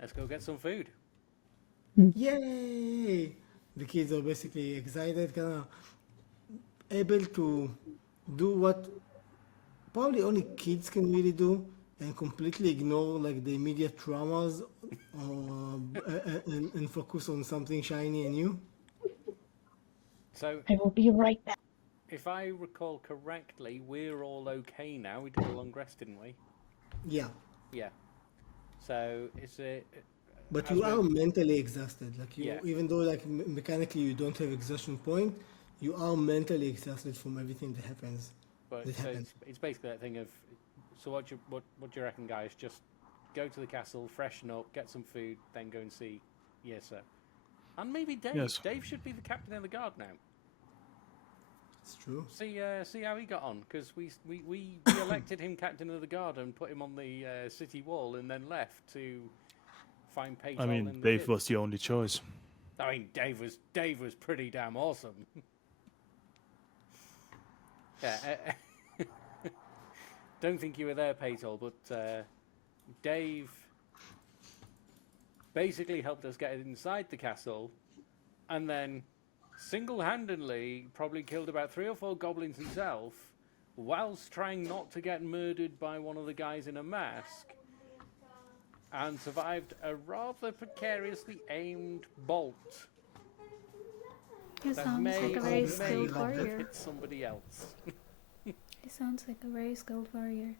Let's go get some food." Yay! The kids are basically excited, kind of able to do what probably only kids can really do and completely ignore like the immediate traumas and focus on something shiny and new. So, I will be right back. if I recall correctly, we're all okay now. We did a long rest, didn't we? Yeah, Yeah. So, is it... but as you we- are mentally exhausted. Like you, Yeah. even though like mechanically you don't have exhaustion point, you are mentally exhausted from everything that happens. But That so happened. it's basically that thing of... So what do you reckon, guys? Just go to the castle, freshen up, get some food, then go and see Yesa. And maybe Dave. Yes. Dave should be the captain of the guard now. It's true. See how he got on, because we elected him captain of the guard and put him on the city wall, and then left to find Page. I mean, Dave was the only choice. I mean, Dave was pretty damn awesome. Yeah. Don't think you were there, Paytol, but Dave basically helped us get inside the castle, and then single-handedly probably killed about 3 or 4 goblins himself, whilst trying not to get murdered by one of the guys in a mask, and survived a rather precariously aimed bolt It that sounds may like a or very may skilled have warrior. hit somebody else. It sounds like a very skilled warrior.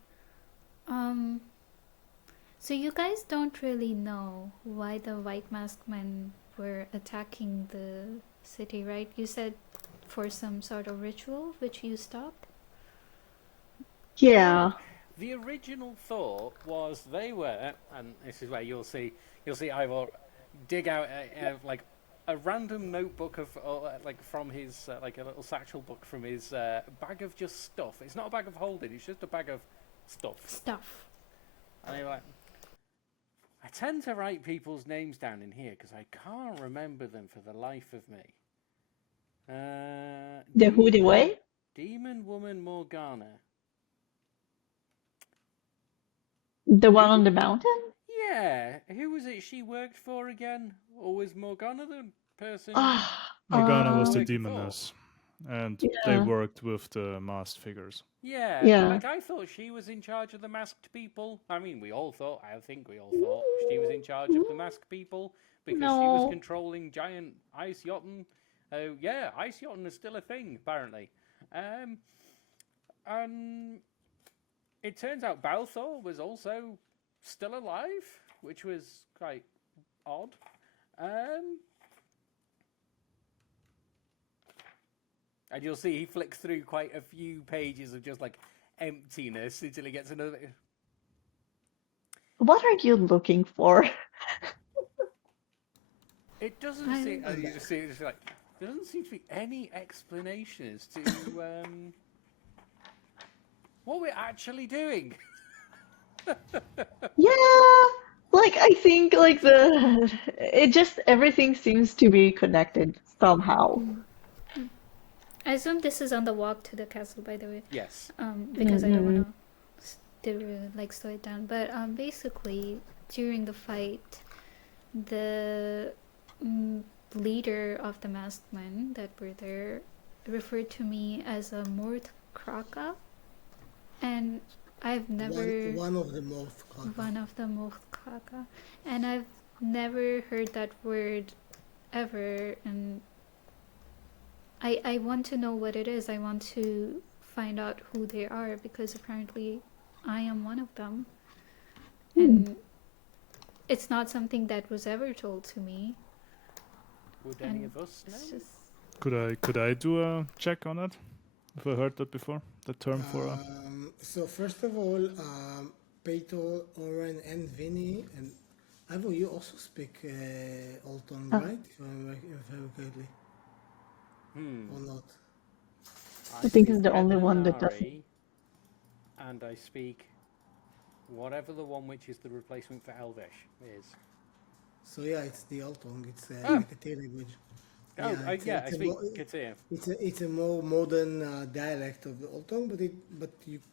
So you guys don't really know why the white masked men were attacking the city, right? You said for some sort of ritual, which you stopped? Yeah. The original thought was they were, and this is where you'll see Ivor dig out like a random notebook of like from his like a little satchel book from his bag of just stuff. It's not a bag of holding; it's just a bag of stuff. Stuff. And they were like, I tend to write people's names down in here because I can't remember them for the life of me. The who, the way? Demon Woman Morgana. The one on the mountain? Yeah, who was it she worked for again? Or was Morgana the person? Morgana was the Like demoness, and they Yeah. worked with the masked figures. Yeah, Yeah. like I thought she was in charge of the masked people. I mean, I think we all thought she was in charge of the masked people because she was No. controlling giant ice yachting. Oh, yeah, ice yachting is still a thing, apparently. It turns out Balthor was also still alive, which was quite odd. And you'll see he flicks through quite a few pages of just like emptiness until he gets another. What are you looking for? It doesn't I- seem. You just see it just like there doesn't seem to be any explanation as to what we're actually doing. Yeah, like I think like it just everything seems to be connected somehow. I assume this is on the walk to the castle, by the way. Yes. Because I don't want to didn't like slow it down. But basically during the fight, the leader of the masked men that were there referred to me as a Mort Kraka, and I've never One of the most common. one of the Mort Kraka, and I've never heard that word ever, and I want to know what it is. I want to find out who they are because apparently I am one of them, and it's not something that was ever told to me. Would any And of us know? it's just Could I do a check on that? If I heard that before, the term for a... So first of all, Peter, Oren, and Vinny, and Alver, you also speak Old Tongue, Oh. right? If I remember correctly, or not? I think speak he's the only one that doesn't. Ednari, and I speak whatever the one which is the replacement for Elvish is. So yeah, it's the Old Tongue. It's Oh. like a Tea language. Oh, Yeah, it's I a speak mo- Katir. It's a more modern dialect of the Old Tongue, but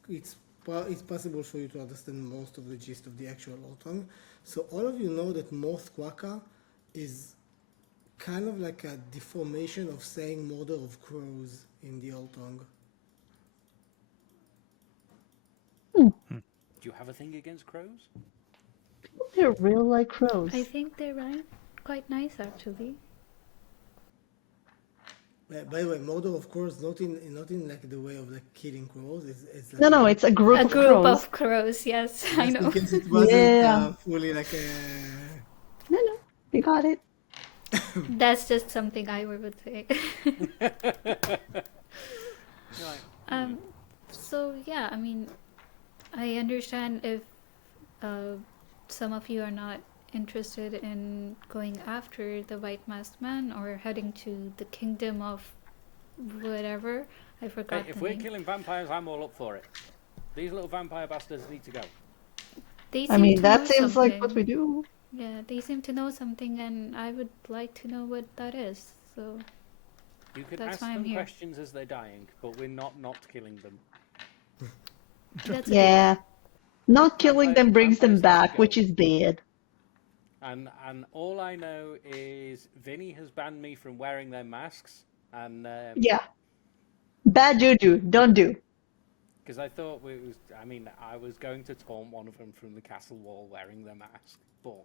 it's possible for you to understand most of the gist of the actual Old Tongue. So all of you know that Morth Quaka is kind of like a deformation of saying murder of crows in the Old Tongue. Do you have a thing against crows? They're real like crows. I think they're quite nice actually. By the way, murder of crows not in like the way of like killing crows. It's like No, it's a group A of group crows. of crows, yes, I just know. because it wasn't Yeah. fully like a. No, you got it. That's just something I would say. Right. So yeah, I mean, I understand if some of you are not interested in going after the White Masked Man or heading to the kingdom of whatever. I forgot Hey, if the we're name. killing vampires, I'm all up for it. These little vampire bastards need to go. They I seem mean, to that know seems like what something. we do. Yeah, they seem to know something, and I would like to know what that is. So You can That's ask why I'm them here. questions as they're dying, but we're not killing them. that's Yeah. Not killing them brings them Vampires need to back, go. which is bad. And all I know is Vinny has banned me from wearing their masks, and Yeah. Bad juju. Don't do. because I thought I was going to taunt one of them from the castle wall wearing their mask, but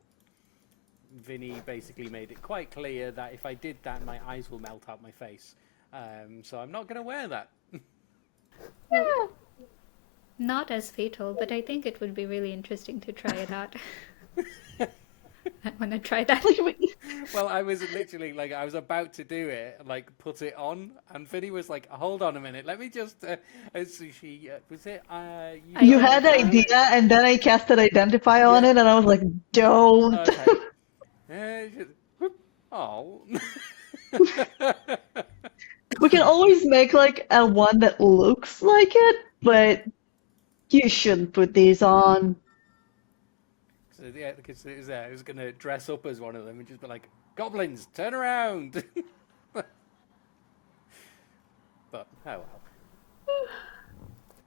Vinny basically made it quite clear that if I did that, my eyes will melt out my face. So I'm not going to wear that. not as fatal, but I think it would be really interesting to try it out. I want to try that. Well, I was literally like, I was about to do it, like put it on, and Vinny was like, "Hold on a minute, let me just." So she was it. You I had the identify. idea, and then I casted Identify on Yeah. it, and I was like, don't. Okay. Whoop. Oh. We can always make like a one that looks like it, but you shouldn't put these on. So yeah, because it was gonna dress up as one of them and just be like, "Goblins, turn around!" But oh well.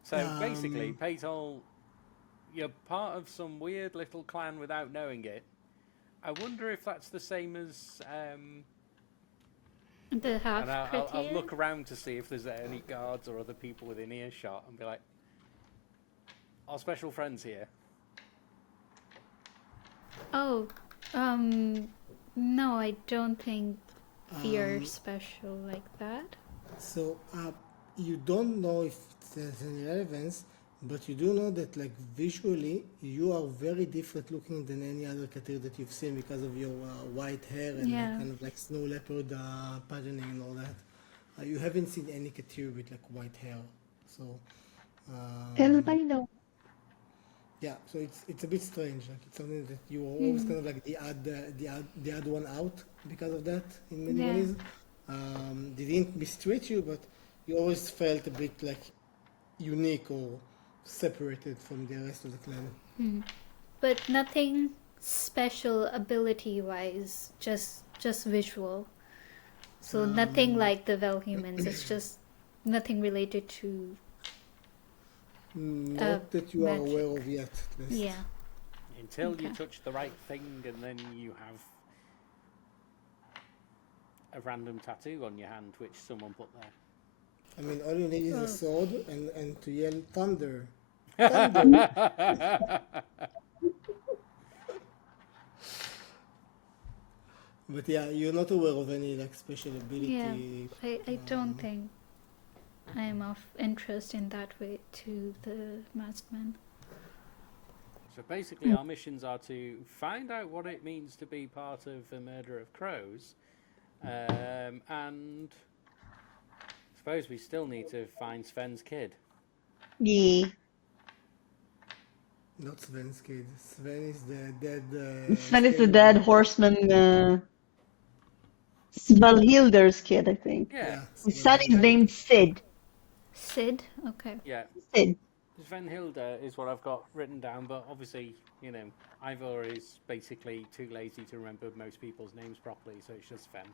So basically, Paytol, you're part of some weird little clan without knowing it. I wonder if that's the same as. The half And I'll prettier. look around to see if there's any guards or other people within earshot, and be like, "Our special friends here." Oh, no, I don't think we are special like that. So you don't know if there's any relevance, but you do know that like visually you are very different looking than any other Katir that you've seen because of your white hair and Yeah. like, kind of like snow leopard patterning and all that. You haven't seen any Katir with like white hair, so Albino. yeah. So it's a bit strange. Like it's something that you were always kind of like the odd one out because of that in many Yeah. ways. They didn't mistreat you, but you always felt a bit like unique or separated from the rest of the clan. But nothing special ability-wise, just visual. So nothing like the Vel humans. It's just nothing related to Not that you are aware magic. of yet, at least. Yeah. Until you Okay. touch the right thing, and then you have a random tattoo on your hand which someone put there. I mean, all you need is a Oh. sword and to yell thunder. Thunder! But yeah, you're not aware of any like special Yeah. ability. I don't think I am of interest in that way to the masked man. So basically, our missions are to find out what it means to be part of the murder of crows, and I suppose we still need to find Sven's kid. Yeah. Not Sven's kid. Sven is the dead. Sven is the dead horseman, Svalhilder's kid, I think. Yeah, Yeah, His son is Sven. named Sid. Sid? Okay. yeah. Sid. Svenhilda is what I've got written down, but obviously, Ivor is basically too lazy to remember most people's names properly, so it's just Sven.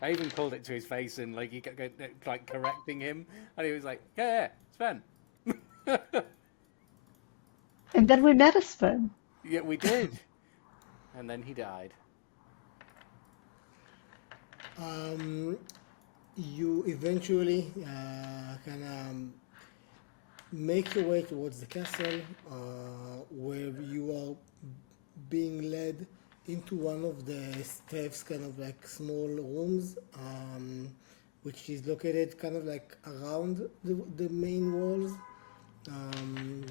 I even called it to his face and he kept like correcting him, and he was like, "Yeah, Sven." And then we met a Sven. Yeah, we did, and then he died. You eventually can make your way towards the castle, where you are being led into one of the steps, kind of like small rooms, which is located kind of like around the main walls. Um,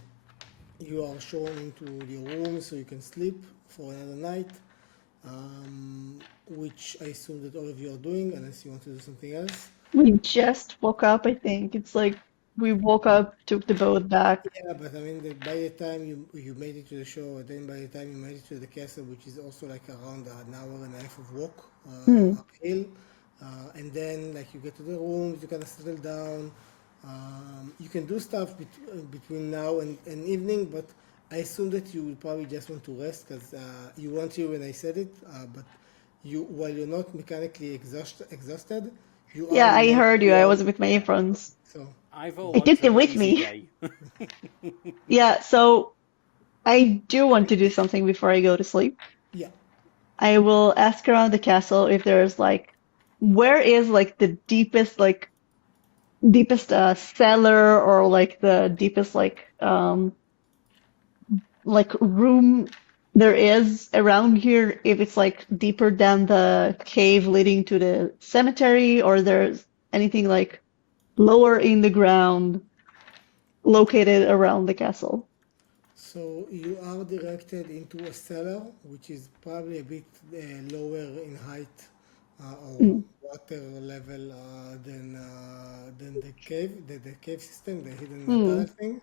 you are shown into the room so you can sleep for another night, which I assume that all of you are doing, unless you want to do something else. We just woke up, I think. It's like we woke up, took the boat back. Yeah, but I mean, by the time you made it to the shore, then by the time you made it to the castle, which is also like around an hour and a half of walk uphill, and then like you get to the rooms, you kind of settle down. You can do stuff between now and evening, but I assume that you will probably just want to rest because you weren't here when I said it. But while you're not mechanically exhausted, you Yeah, are I heard you. I mentally was with my friends. so. Ivor I wants took a them with lazy me. day. Yeah, so I do want to do something before I go to sleep. Yeah. I will ask around the castle if there's where is the deepest cellar or the deepest room there is around here, if it's deeper than the cave leading to the cemetery, or there's anything lower in the ground located around the castle. So you are directed into a cellar, which is probably a bit lower in height or Mm. water level than the cave system, the hidden tunnel Mm. thing.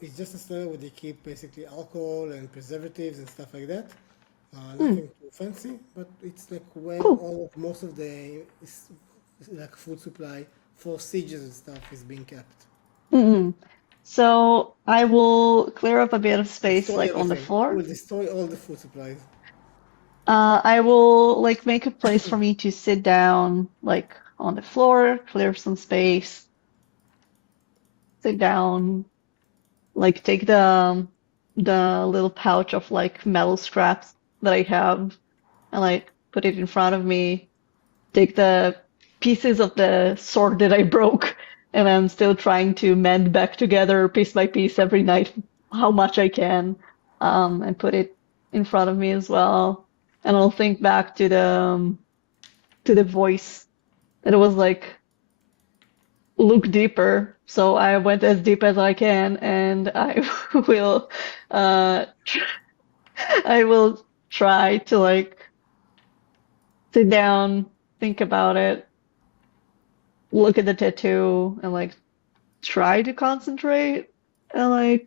It's just a cellar where they keep basically alcohol and preservatives and stuff like that. Mm. Nothing too fancy, but it's like where Cool. most of the like food supply for sieges and stuff is being kept. Mm. So I will clear up a bit of space Destroy on the everything. floor. We'll destroy all the food supplies. I will make a place for me to sit down on the floor, clear some space, sit down, take the little pouch of metal scraps that I have and put it in front of me, take the pieces of the sword that I broke and I'm still trying to mend back together piece by piece every night how much I can, and put it in front of me as well. And I'll think back to the voice that it was look deeper. So I went as deep as I can, and I will I will try to sit down, think about it, look at the tattoo, and try to concentrate and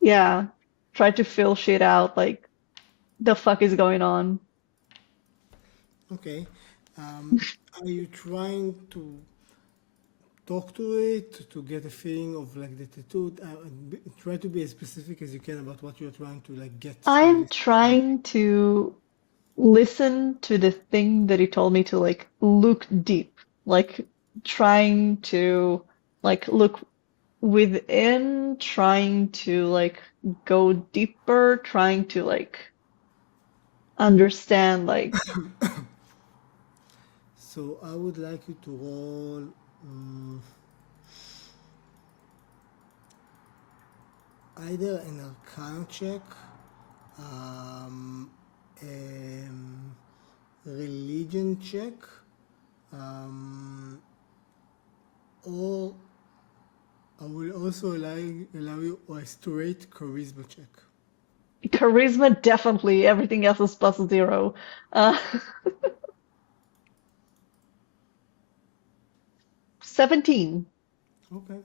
yeah, try to fill shit out the fuck is going on. Okay. Are you trying to talk to it to get a feeling of like the tattoo? Try to be as specific as you can about what you're trying to like get from I'm this. trying to listen to the thing that he told me to look deep, like trying to like look within, trying to like go deeper, trying to like understand like So I would like you to roll either an Arcana check, um, religion check, um, or I will also allow you a straight charisma check. charisma definitely, everything else is plus 0. Uh 17. Okay.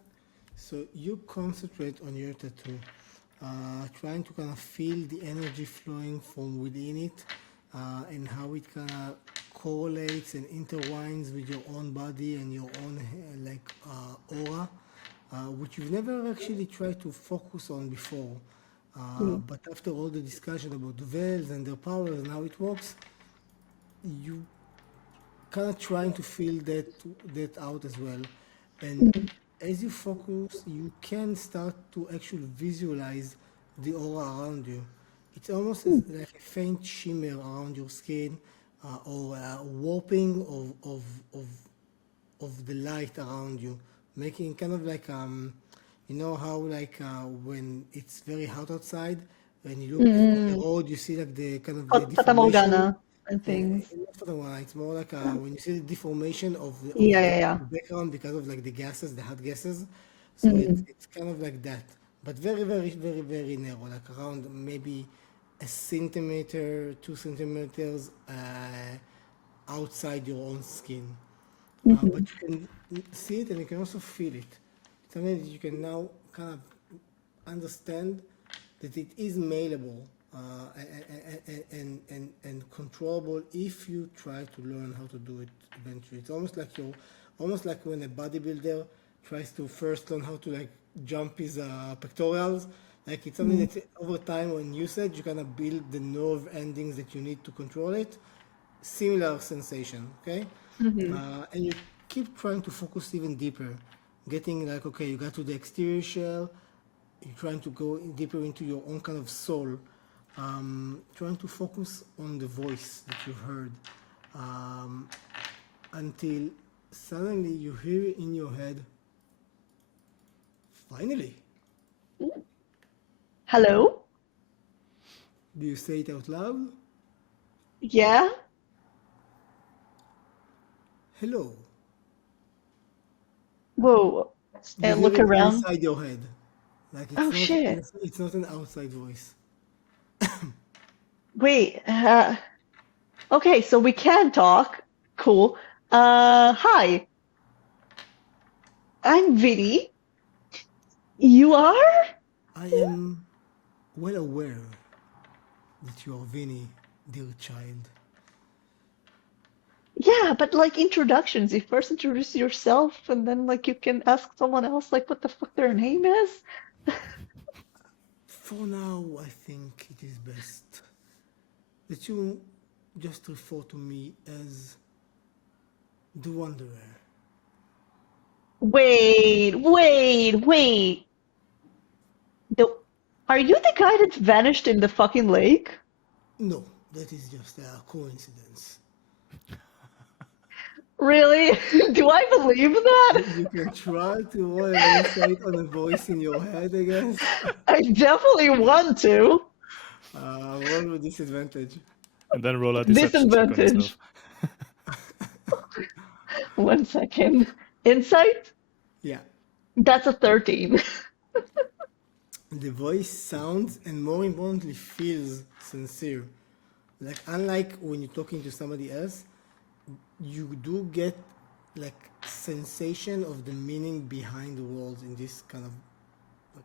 So you concentrate on your tattoo, trying to kind of feel the energy flowing from within it, and how it kind of correlates and intertwines with your own body and your own aura, which you've never actually tried to focus on before. But after all the discussion about the veils and their powers and how it works, you kind of trying to feel that out as well. And as you focus, you can start to actually visualize the aura around you. It's almost as like a faint shimmer around your skin, or a warping of the light around you, making kind of like you know how like when it's very hot outside, when you look on the Mm, road, you see like the kind of the Fata deformation. Morgana and things. Not for the one. It's more like when you see the deformation of Yeah, the yeah, yeah. background because of like the gases, the hot gases. So Mm, it's kind of like that, but very, very, very, very narrow, like around maybe a centimeter, 2 centimeters outside your own skin. But you can see it and you can also feel it. It's something that you can now kind of understand that it is malleable, and controllable if you try to learn how to do it eventually. It's almost like when a bodybuilder tries to first learn how to like jump his pectorals. Like it's something that over time when usage you kind of build the nerve endings that you need to control it. Similar sensation, okay? And you keep trying to focus even deeper, getting like, okay, you got to the exterior shell, you're trying to go deeper into your own kind of soul, trying to focus on the voice that you've heard, um, until suddenly you hear it in your head, finally. hello? Do you say it out loud? Yeah? Hello. Whoa. You And hear look it around. inside your head. Like Oh shit. it's not an outside voice. Wait. Okay, so we can talk. Cool. Hi. I'm Vinny. You are? I am well aware that you are Vinny, dear child. Yeah, but like introductions. You first introduce yourself and then like you can ask someone else like what the fuck their name is. For now, I think it is best that you just refer to me as the Wanderer. Wait. The, are you the guy that's vanished in the fucking lake? No, that is just a coincidence. Really? Do I believe that? You can try to roll an insight on a voice in your head, I guess. I definitely want to. Roll with disadvantage. And then roll a deception check on Disadvantage. yourself. 1 second. Insight? Yeah. That's a 13. The voice sounds and more importantly feels sincere. Like unlike when you're talking to somebody else, you do get like sensation of the meaning behind the words in this kind of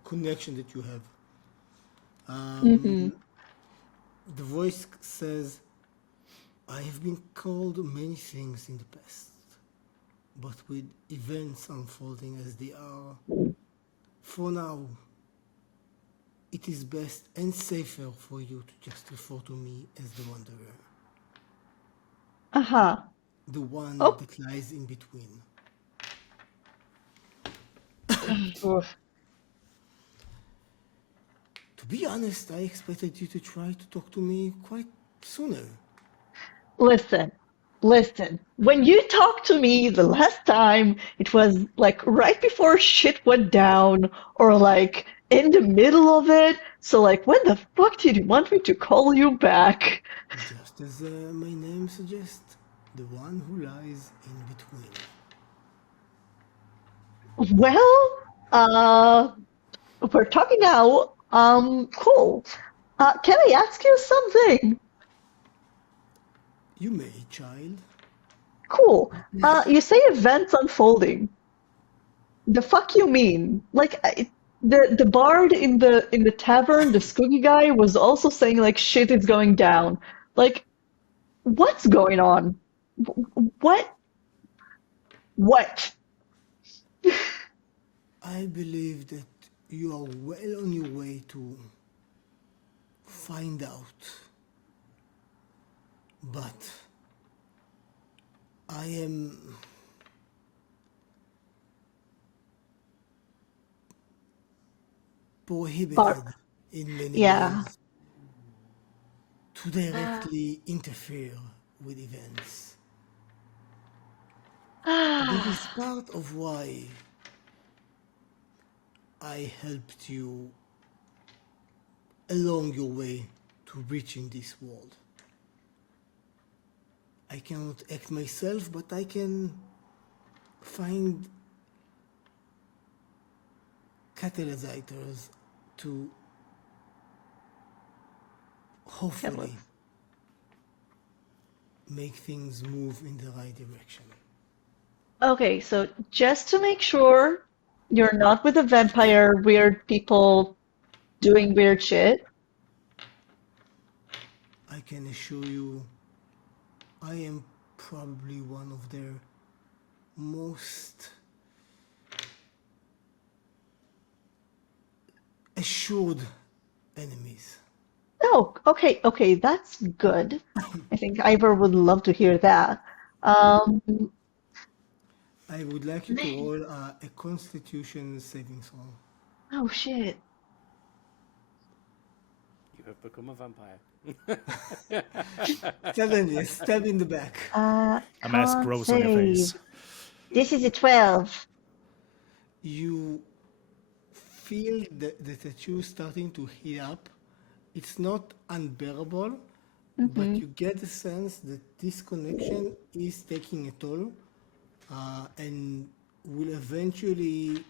connection that you have. hmm The voice says, I have been called many things in the past, but with events unfolding as they are, for now, it is best and safer for you to just refer to me as the Wanderer, Uh-huh. the one Oh, that lies in between. Oof. To be honest, I expected you to try to talk to me quite sooner. Listen, listen. When you talked to me the last time, it was like right before shit went down, or like in the middle of it. So like, when the fuck did you want me to call you back? Just as my name suggests, the one who lies in between. Well, uh, we're talking now. Cool. Can I ask you something? You may, child. Cool. You say events unfolding. The fuck you mean? Like the bard in the tavern, the Scoogie guy was also saying like shit is going down. Like what's going on? What? What? I believe that you are well on your way to find out. But I am Bard. prohibited in many Yeah. ways to directly interfere with events. That is part of why I helped you along your way to reaching this world. I cannot act myself, but I can find catalyzers to hopefully Catalyst. make things move in the right direction. Okay, so just to make sure you're not with a vampire, weird people doing weird shit. I can assure you, I am probably one of their most assured enemies. Oh, okay, okay, that's good. I think Ivor would love to hear that. Um, I would like you to man, roll a Constitution saving throw. oh shit. You have become a vampire. Suddenly, a stab in the back. A mask Can't grows on your save. face. This is a 12. You feel the tattoo starting to heat up. It's not unbearable, but Mm-hmm. you get the sense that this connection is taking a toll and will eventually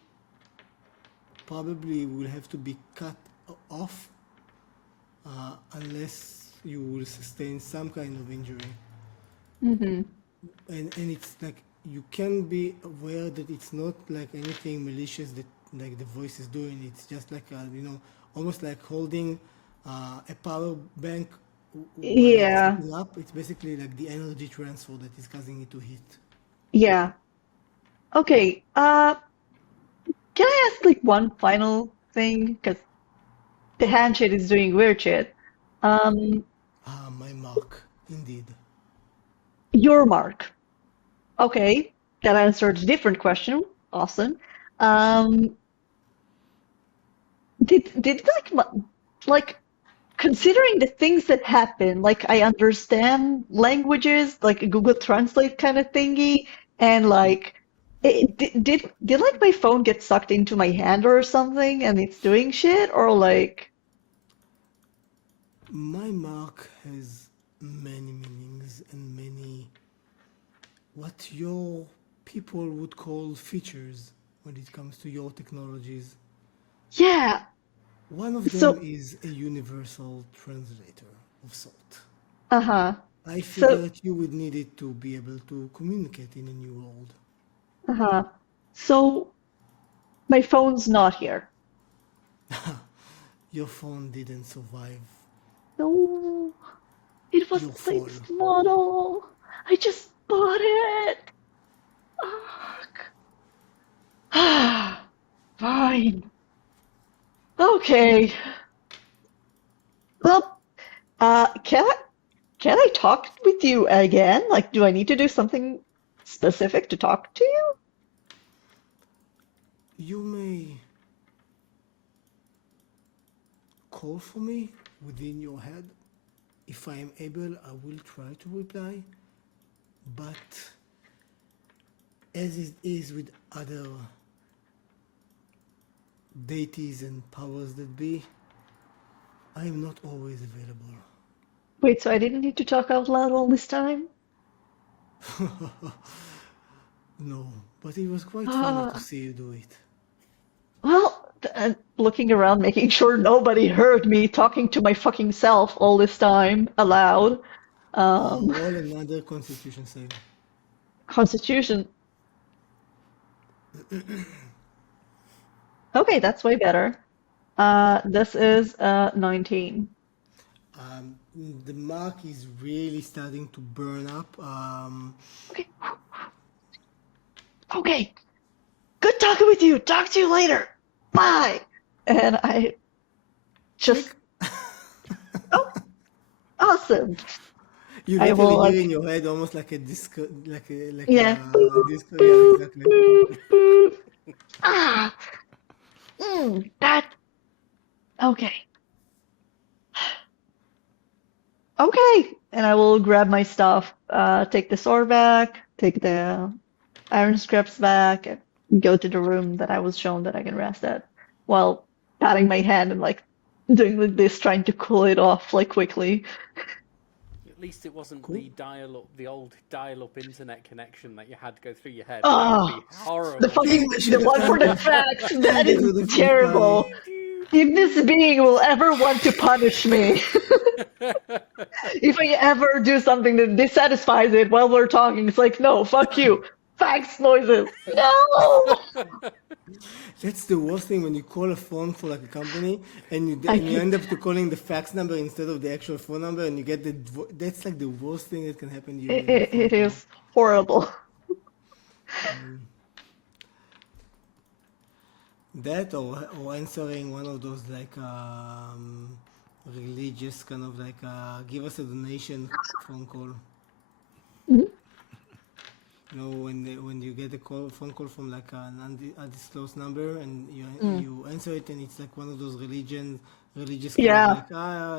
probably will have to be cut off unless you will sustain some kind of injury. Mm-hmm. And it's like you can be aware that it's not like anything malicious that like the voice is doing. It's just like almost like holding a power bank while it's Yeah, heating up. It's basically like the energy transfer that is causing it to heat. yeah. Okay, can I ask like one final thing? Because the handshake is doing weird shit. Um, Ah, my mark, indeed. your mark. Okay, that answered a different question. Awesome. Um, did like considering the things that happen, like I understand languages, like a Google Translate kind of thingy, and like did like my phone get sucked into my hand or something and it's doing shit or like My mark has many meanings and many what your people would call features when it comes to your technologies. yeah. One of them So is a universal translator of sort. uh-huh. I So figured you would need it to be able to communicate in a new world. uh-huh. So my phone's not here. Your phone didn't survive No, it was your the fall. latest model. I just bought it. Ugh. Fine. Okay. Well, can I talk with you again? Like, do I need to do something specific to talk to you? You may call for me within your head. If I am able, I will try to reply. But as it is with other deities and powers that be, I am not always available. Wait, so I didn't need to talk out loud all this time? No, but it was quite funny to Uh, see you do it. well, looking around, making sure nobody heard me talking to my fucking self all this time aloud. Roll another constitution save. Constitution. Okay, that's way better. This is 19. Um, the mark is really starting to burn up. Okay, okay. Good talking with you. Talk to you later. Bye. And I just, Click. oh, awesome. You I will literally hear in like, your head almost like a disco, like yeah. a disco. Yeah, exactly. Boop, boop. Ah, that, okay. Okay. And I will grab my stuff, take the sword back, take the iron scraps back, and go to the room that I was shown that I can rest at, while patting my hand and like doing like this, trying to cool it off like quickly. At least it wasn't Cool. the old dial-up internet connection that you had go through your head. That would be Ah, horrible. the fucking English the one for the FM. facts. That That is would have been funny. terrible. If this being will ever want to punish me, if I ever do something that dissatisfies it while we're talking, it's like, no, fuck you. Fax noises. No. That's the worst thing when you call a phone for like a company and I and you hate end up to calling the fax number instead of the actual phone number and you get that's like the worst thing that can happen to you it, in a it, phone it call. is horrible. That or answering one of those like religious kind of like give us a donation phone call. Mhm. You know when you get a phone call from like an undisclosed number and Mm. you answer it and it's like one of those religious kind of Yeah.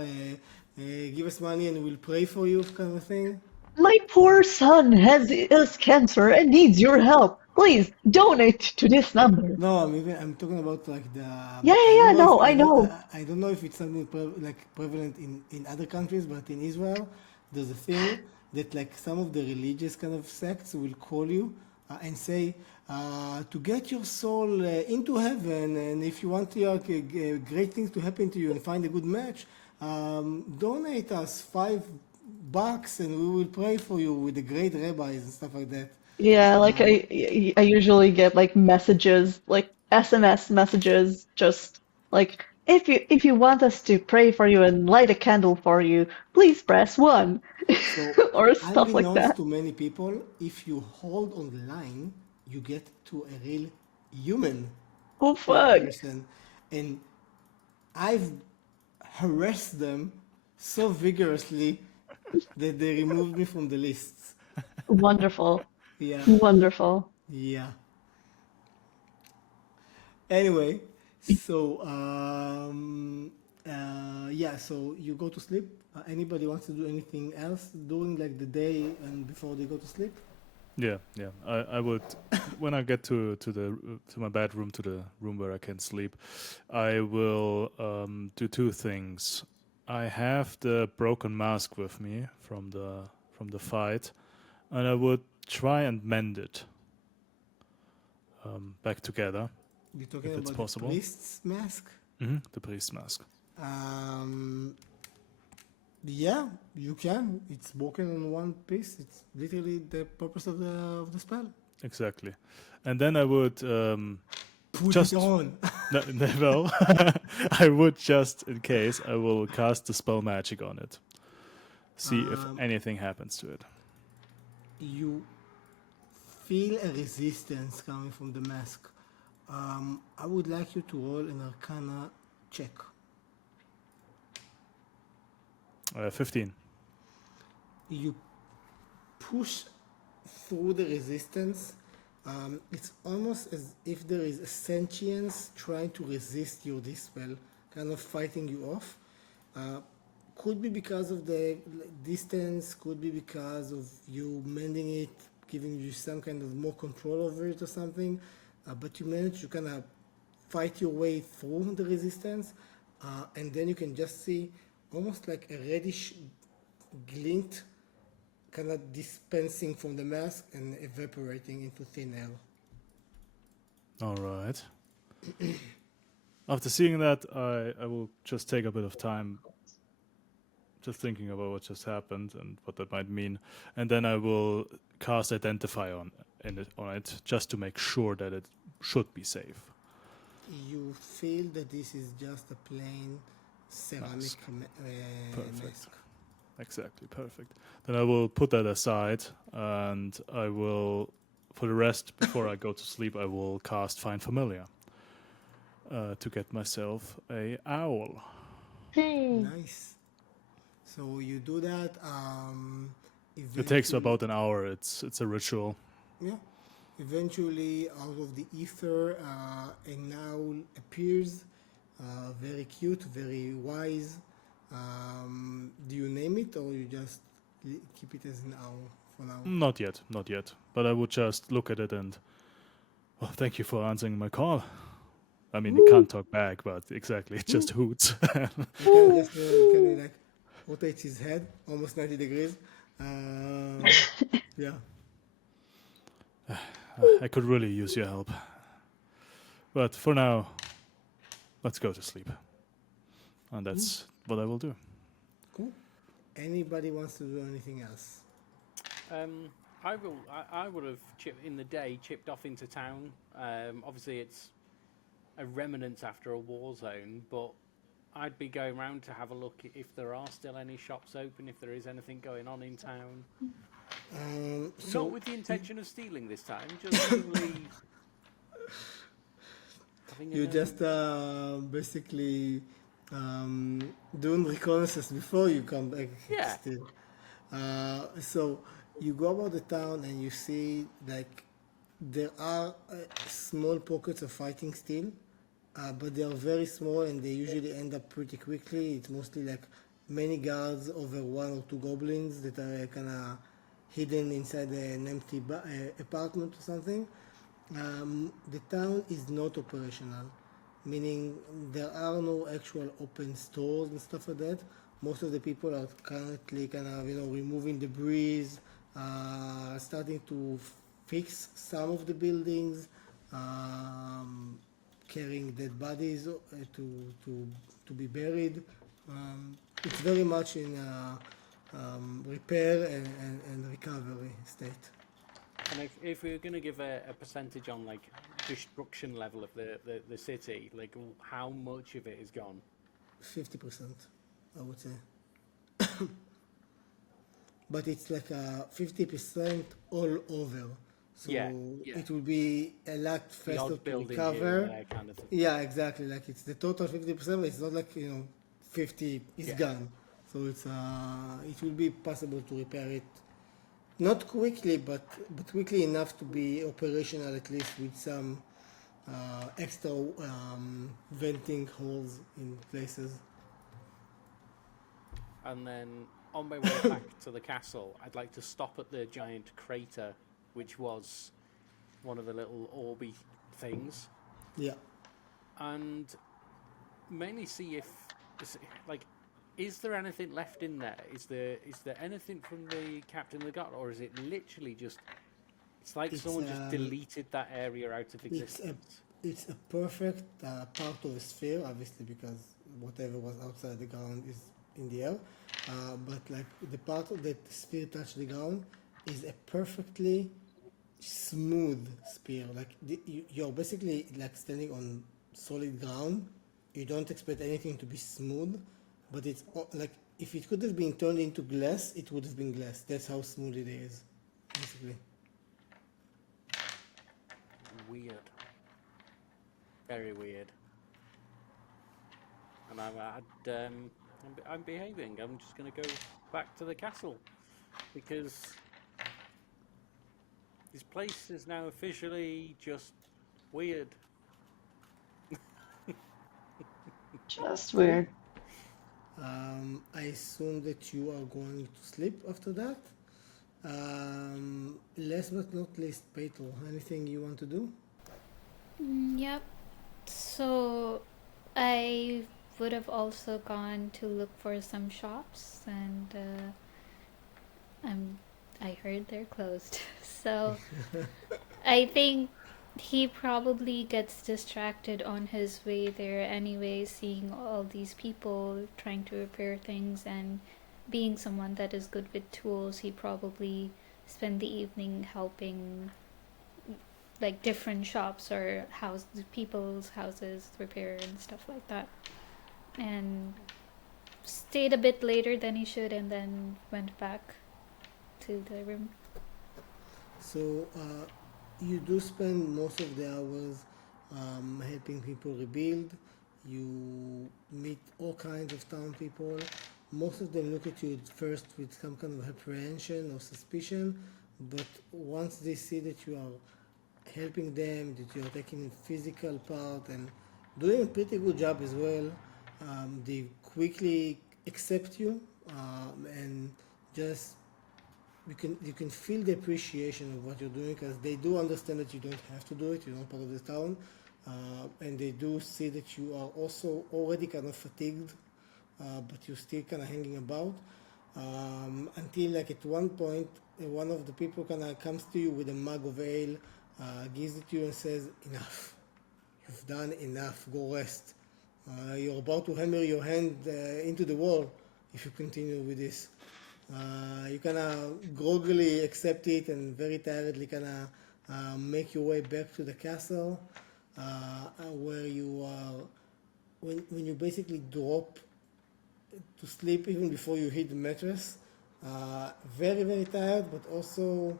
like give us money and we'll pray for you kind of thing. My poor son has cancer and needs your help. Please donate to this number. No, I'm talking about like the Yeah, yeah, I don't yeah. know if No, I know. I don't know if it's something like prevalent in other countries, but in Israel, there's a thing that like some of the religious kind of sects will call you and say to get your soul into heaven, and if you want your great things to happen to you and find a good match, donate us $5 and we will pray for you with the great rabbis and stuff like that. Yeah, like I usually get like messages, like SMS messages, just like if you want us to pray for you and light a candle for you, please press 1 So, or stuff like unbeknownst that. to many people, if you hold on the line, you get to a real human Oh fuck. person. And I've harassed them so vigorously that they removed me from the lists. Wonderful. Yeah, Wonderful. yeah. Anyway, so yeah, so you go to sleep. Anybody wants to do anything else during like the day and before they go to sleep? Yeah, yeah. I would when I get to my bedroom, to the room where I can sleep, I will do two things. I have the broken mask with me from the fight, and I would try and mend it back together You're talking if it's about the possible. priest's mask? The priest mask. Um, yeah, you can. It's broken in one piece. It's literally the purpose of the spell. Exactly, and then I would Put just it on. well, I would just in case I will cast the spell magic on it. See if anything happens to it. You feel a resistance coming from the mask. I would like you to roll an Arcana check. 15. You push through the resistance, It's almost as if there is a sentience trying to resist your dispel, kind of fighting you off. Uh, could be because of the distance, could be because of you mending it, giving you some kind of more control over it or something. But you manage to kind of fight your way through the resistance, and then you can just see almost like a reddish glint kind of dispensing from the mask and evaporating into thin air. All right. After seeing that, I will just take a bit of time just thinking about what just happened and what that might mean, and then I will cast Identify on it just to make sure that it should be safe. You feel that this is just a plain ceramic Mask. Perfect. mask. Exactly, perfect. Then I will put that aside, and I will, for the rest, before I go to sleep, I will cast Find Familiar to get myself a owl. Hey. Nice. So you do that. It takes Eventually, about an hour. It's a ritual. yeah. Eventually, out of the ether, an owl appears. Very cute, very wise. Do you name it, or you just keep it as an owl for now? Not yet, not yet. But I would just look at it and, well, thank you for answering my call. I mean, it can't talk back, but exactly, it just hoots. You can like rotate his head almost 90 degrees. Yeah. I could really use your help. But for now, let's go to sleep. And that's what I will do. Cool. Anybody wants to do anything else? I would have in the day chipped off into town. Obviously, it's a remnant after a war zone, but I'd be going around to have a look if there are still any shops open, if there is anything going on in town. So Not with the intention of stealing this time, just simply having a you nosy. just basically doing reconnaissance before you come back. Yeah. Still. So you go about the town and you see like there are small pockets of fighting still, but they are very small and they usually end up pretty quickly. It's mostly like many guards over one or two goblins that are kind of hidden inside an empty apartment or something. The town is not operational, meaning there are no actual open stores and stuff like that. Most of the people are currently kind of removing debris, starting to fix some of the buildings, carrying dead bodies to be buried. It's very much in repair and recovery state. And if we were going to give a percentage on like destruction level of the city, like how much of it is gone? 50%, I would say. But it's like 50% all over. So Yeah. it will be a lot The faster odd to building here recover. and there kind of thing. Yeah, exactly. Like it's the total 50%, but it's not like 50 is Yeah. gone. So it will be possible to repair it, not quickly, but quickly enough to be operational at least with some extra venting holes in places. And then on my way back to the castle, I'd like to stop at the giant crater, which was one of the little orby things, Yeah. and mainly see if, is there anything left in there? Is there anything from the captain of the guard, or is it literally just? It's like someone just deleted that area out of existence. It's a perfect part of a sphere, obviously, because whatever was outside the ground is in the air. But like the part of that sphere touched the ground is a perfectly smooth sphere. Like you're basically like standing on solid ground. You don't expect anything to be smooth, but it's like if it could have been turned into glass, it would have been glass. That's how smooth it is, basically. Weird. Very weird. And I'm behaving. I'm just going to go back to the castle because This place is now officially just weird. Just weird. I assume that you are going to sleep after that. Last but not least, Peter, anything you want to do? Yep. So I would have also gone to look for some shops, and I heard they're closed. So I think he probably gets distracted on his way there anyway, seeing all these people trying to repair things, and being someone that is good with tools, he probably spend the evening helping like different shops or people's houses repair and stuff like that, and stayed a bit later than he should, and then went back to the room. So you do spend most of the hours helping people rebuild. You meet all kinds of town people. Most of them look at you at first with some kind of apprehension or suspicion, but once they see that you are helping them, that you are taking physical part and doing a pretty good job as well, they quickly accept you, and just you can feel the appreciation of what you're doing, because they do understand that you don't have to do it. You're not part of the town, and they do see that you are also already kind of fatigued, but you're still kind of hanging about, until like at one point one of the people kind of comes to you with a mug of ale, gives it to you and says, "Enough. You've done enough. Go rest. You're about to hammer your hand into the wall if you continue with this." You kind of groggily accept it and very tiredly kind of make your way back to the castle, where you are, when you basically drop to sleep even before you hit the mattress. Very, very tired, but also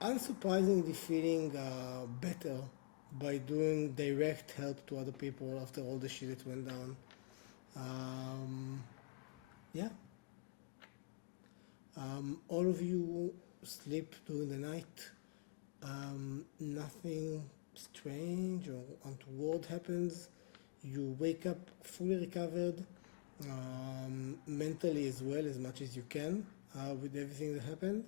unsurprisingly feeling better by doing direct help to other people after all the shit that went down. Yeah. All of you sleep during the night. Nothing strange or untoward happens. You wake up fully recovered, mentally as well, as much as you can, with everything that happened.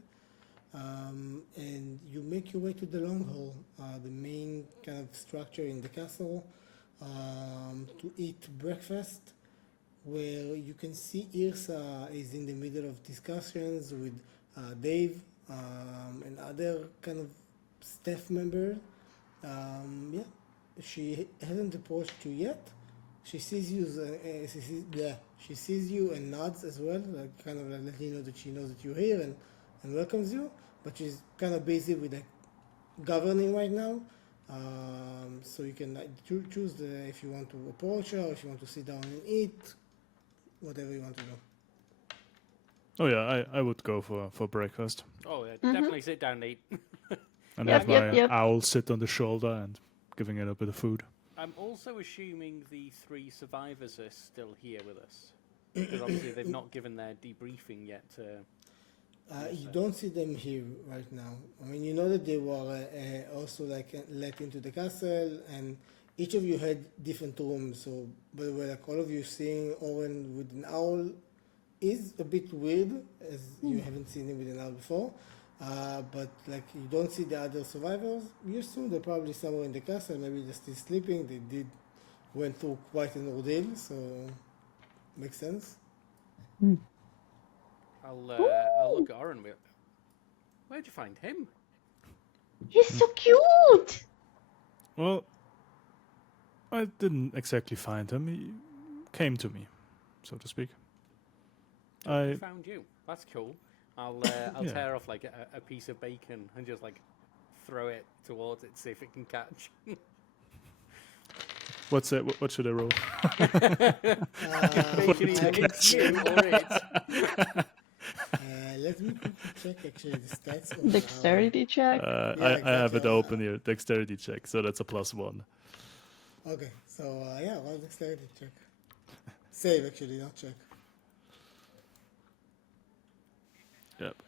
And you make your way to the long hall, the main kind of structure in the castle, to eat breakfast, where you can see Irsa is in the middle of discussions with Dave, and other kind of staff members. Yeah, she hasn't approached you yet. She sees you. She sees you and nods as well, like kind of like letting you know that she knows that you're here, and welcomes you. But she's kind of busy with like governing right now. So you can like, choose if you want to approach her, or if you want to sit down and eat, whatever you want to do. Oh yeah, I would go for breakfast Oh, yeah, definitely sit down and eat. and Yep, have yep, my yep. owl sit on the shoulder and giving it a bit of food. I'm also assuming the 3 survivors are still here with us. Because obviously they've not given their debriefing yet to... You don't see them here right now. I mean, you know that they were also like let into the castle, and each of you had different rooms. So, by the way, like all of you seeing Owen with an owl is a bit weird, as you haven't seen him with an owl before. But like you don't see the other survivors. You assume they're probably somewhere in the castle. Maybe they're still sleeping. They went through quite an ordeal, so makes sense. I'll look at Oren. Where'd you find him? He's so cute. Well, I didn't exactly find him. He came to me, so to speak. He I found you. That's cool. I'll Yeah. tear off like a piece of bacon and just like throw it towards it, see if it can catch. what's that? What should I roll? Bacon either hits you or it. Let me quickly check actually the stats of Dexterity check. I have it exactly. open here. Dexterity check, so that's a +1. Okay, so yeah, roll dexterity check. Save actually, not check. Yep.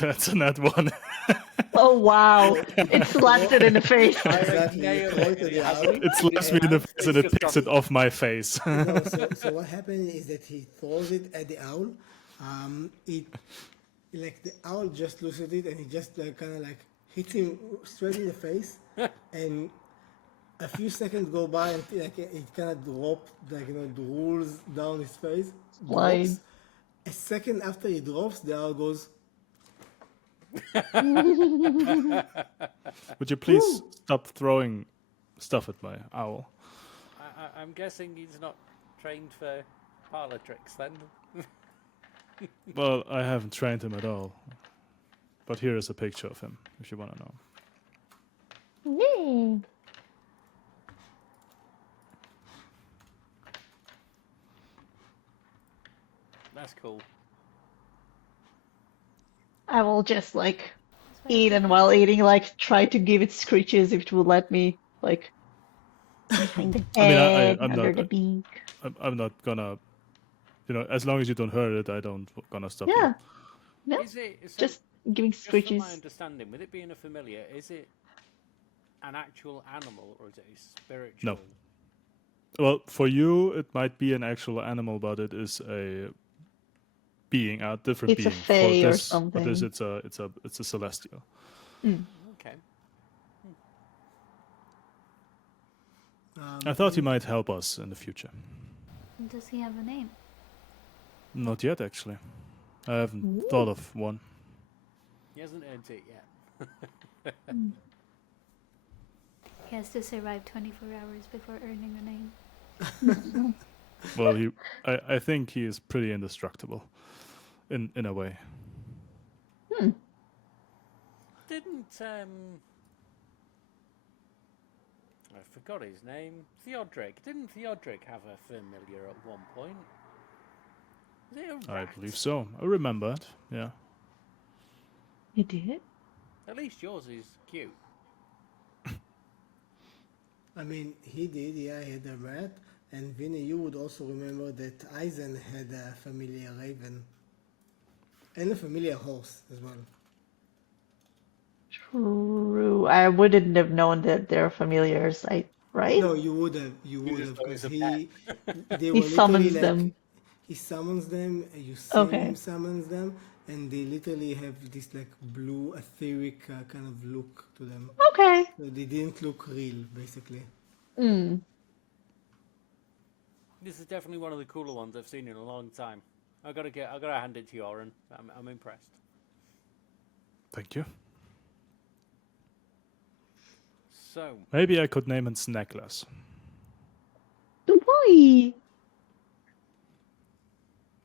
That's a nat one. Oh wow! It slapped it in the face. Exactly. You Nail throw it it to and the it owl. hasn't It slaps me in the face and it just takes dropped it off my face. No, so what happened is that he throws it at the owl. It like the owl just looks at it and he just kind of like hits him straight in the face, and a few seconds go by and like it kind of drops, like rolls down his face, Slide. drops. A second after he drops, the owl goes. Would you please stop throwing stuff at my owl? I'm guessing he's not trained for parlor tricks then. Well, I haven't trained him at all. But here is a picture of him, if you want to know. Hmm. That's cool. I will just like eat, and while eating, like try to give it screeches if it will let me, like behind the I mean, head, I'm under not. the beak. I'm not gonna. As long as you don't hurt it, I don't gonna stop Yeah, you. no, Is it so, just giving just from my screeches. understanding, with it being a familiar, is it an actual animal or is it a spiritual? Well, for you, it might be an actual animal, but it is a being, a different It's a being. fae or For this, something. it's a celestial. Okay. I thought he might help us in the future. Does he have a name? Not yet, actually. I haven't thought of one. He hasn't earned it yet. He has to survive 24 hours before earning a name. Well, I think he is pretty indestructible, in a way. Didn't I forgot his name. Theodric. Didn't Theodric have a familiar at one point? Was it a I rat? believe so. I remember it. Yeah. You did? At least yours is cute. I mean, he did. Yeah, he had a rat. And Vinny, you would also remember that Eisen had a familiar raven and a familiar horse as well. True. I wouldn't have known that they're familiars. Right? No, you would have, just thought it because was a they He were literally summons like them. he summons them. You see Okay. him summons them, and they literally have this like blue etheric kind of look to them. Okay. So they didn't look real, basically. Mm. This is definitely one of the cooler ones I've seen in a long time. I gotta hand it to you, Oren. I'm impressed. Thank you. So, Maybe I could name it Snackless. Why?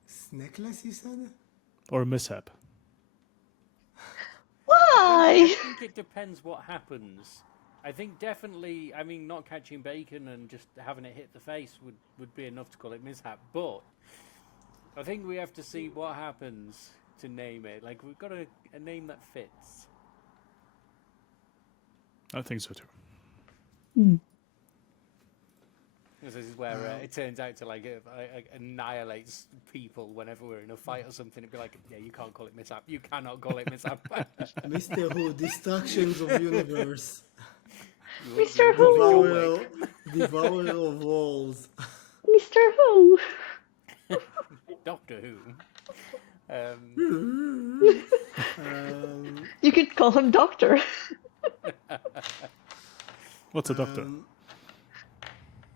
Snackless, you said? Or Mishap. I Why? think it depends what happens. I think definitely, I mean, not catching bacon and just having it hit the face would be enough to call it mishap. But I think we have to see what happens to name it. Like, we've got a name that fits. I think so too. This is where it turns out to like annihilates people whenever we're in a fight or something. It'd be like, yeah, you can't call it mishap. You cannot call it mishap. Mr. Who, Destructions of Universe, Mr. Who? Devourer of Walls. Mr. Who? Doctor Who. You could call him Doctor. What's a doctor?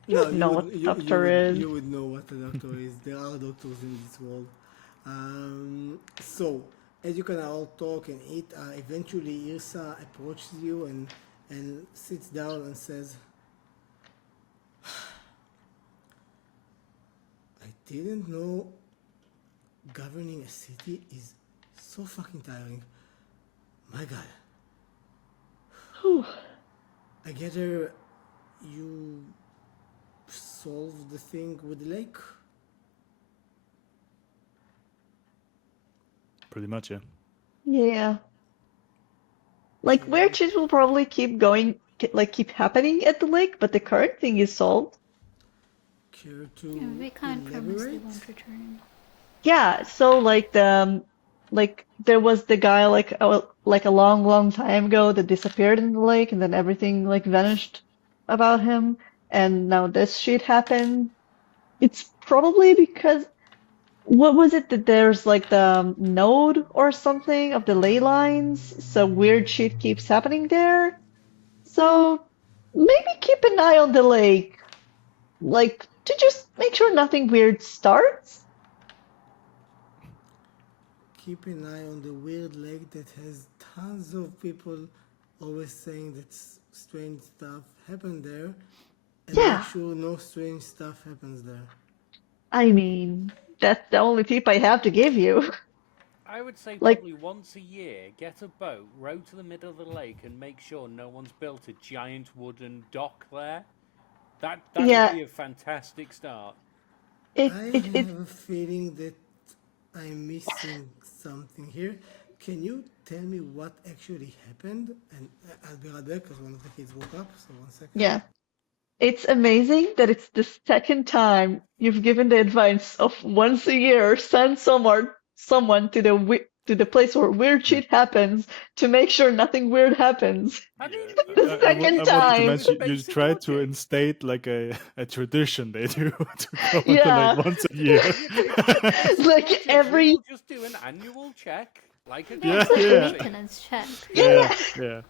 No, know what the doctor is. You would know what a doctor is. There are doctors in this world. So, as you can all talk and eat, eventually Irsa approaches you and sits down and says, I didn't know governing a city is so fucking tiring. My god. Whew. I gather you solved the thing with the lake? Pretty much, yeah. Yeah. Like, weird shit will probably keep going, like, keep happening at the lake, but the current thing is solved. Care to Yeah, we can't promise they elaborate? won't return. Yeah, so, like, like there was the guy like a long, long time ago that disappeared in the lake, and then everything like vanished about him, and now this shit happened. It's probably because what was it that there's like the node or something of the ley lines, so weird shit keeps happening there. So maybe keep an eye on the lake, like to just make sure nothing weird starts. Keep an eye on the weird lake that has tons of people always saying that strange stuff happened there, and Yeah, make sure no strange stuff happens there. I mean, that's the only tip I have to give you. I would say Like, probably once a year, get a boat, row to the middle of the lake, and make sure no one's built a giant wooden dock there. That would yeah, be a fantastic start. it have a feeling that I'm missing something here. Can you tell me what actually happened? And I'll be right back because one of the kids woke up. So 1 second. yeah. It's amazing that it's the second time you've given the advice of once a year send someone to the place where weird Yeah. shit happens to make sure nothing weird happens. I mean, Yeah, you The could second I do wanted to time. with mention you basic try to logic. instate like a tradition they do to go on the Yeah, lake once a year. It's basic like logic. We every will just do an annual check, like a Yeah, Yeah, it's like a yeah. maintenance check. yeah, Yeah.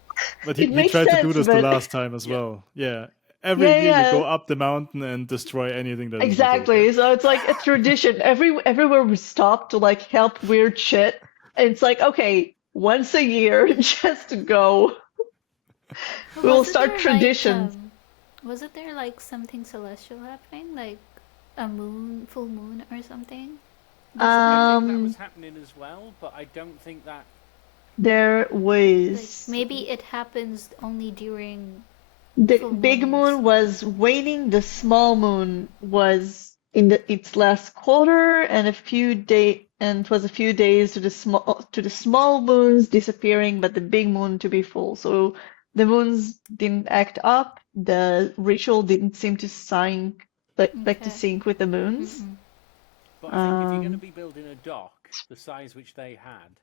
But it he makes tried to do sense, this the but last time as yeah. well. Yeah. Every yeah, year you yeah. go up the mountain and destroy anything that is not broken. Exactly. So it's like a tradition. Everywhere we stop to like help weird shit, and it's like, okay, once a year, just to go. But We will wasn't start there like traditions. wasn't there like something celestial happening, like a moon, full moon or something? This I year? think that was Um, happening as well, but I don't think that. there Like was maybe it happens only during the full big moons. moon was waning, the small moon was in its last quarter, and it was a few days to the small moons disappearing, but the big moon to be full. So the moons didn't act up. The ritual didn't seem to like to Okay. sync with the moons. Mm-mm. But I think if you're going to Um, be building a dock the size which they had,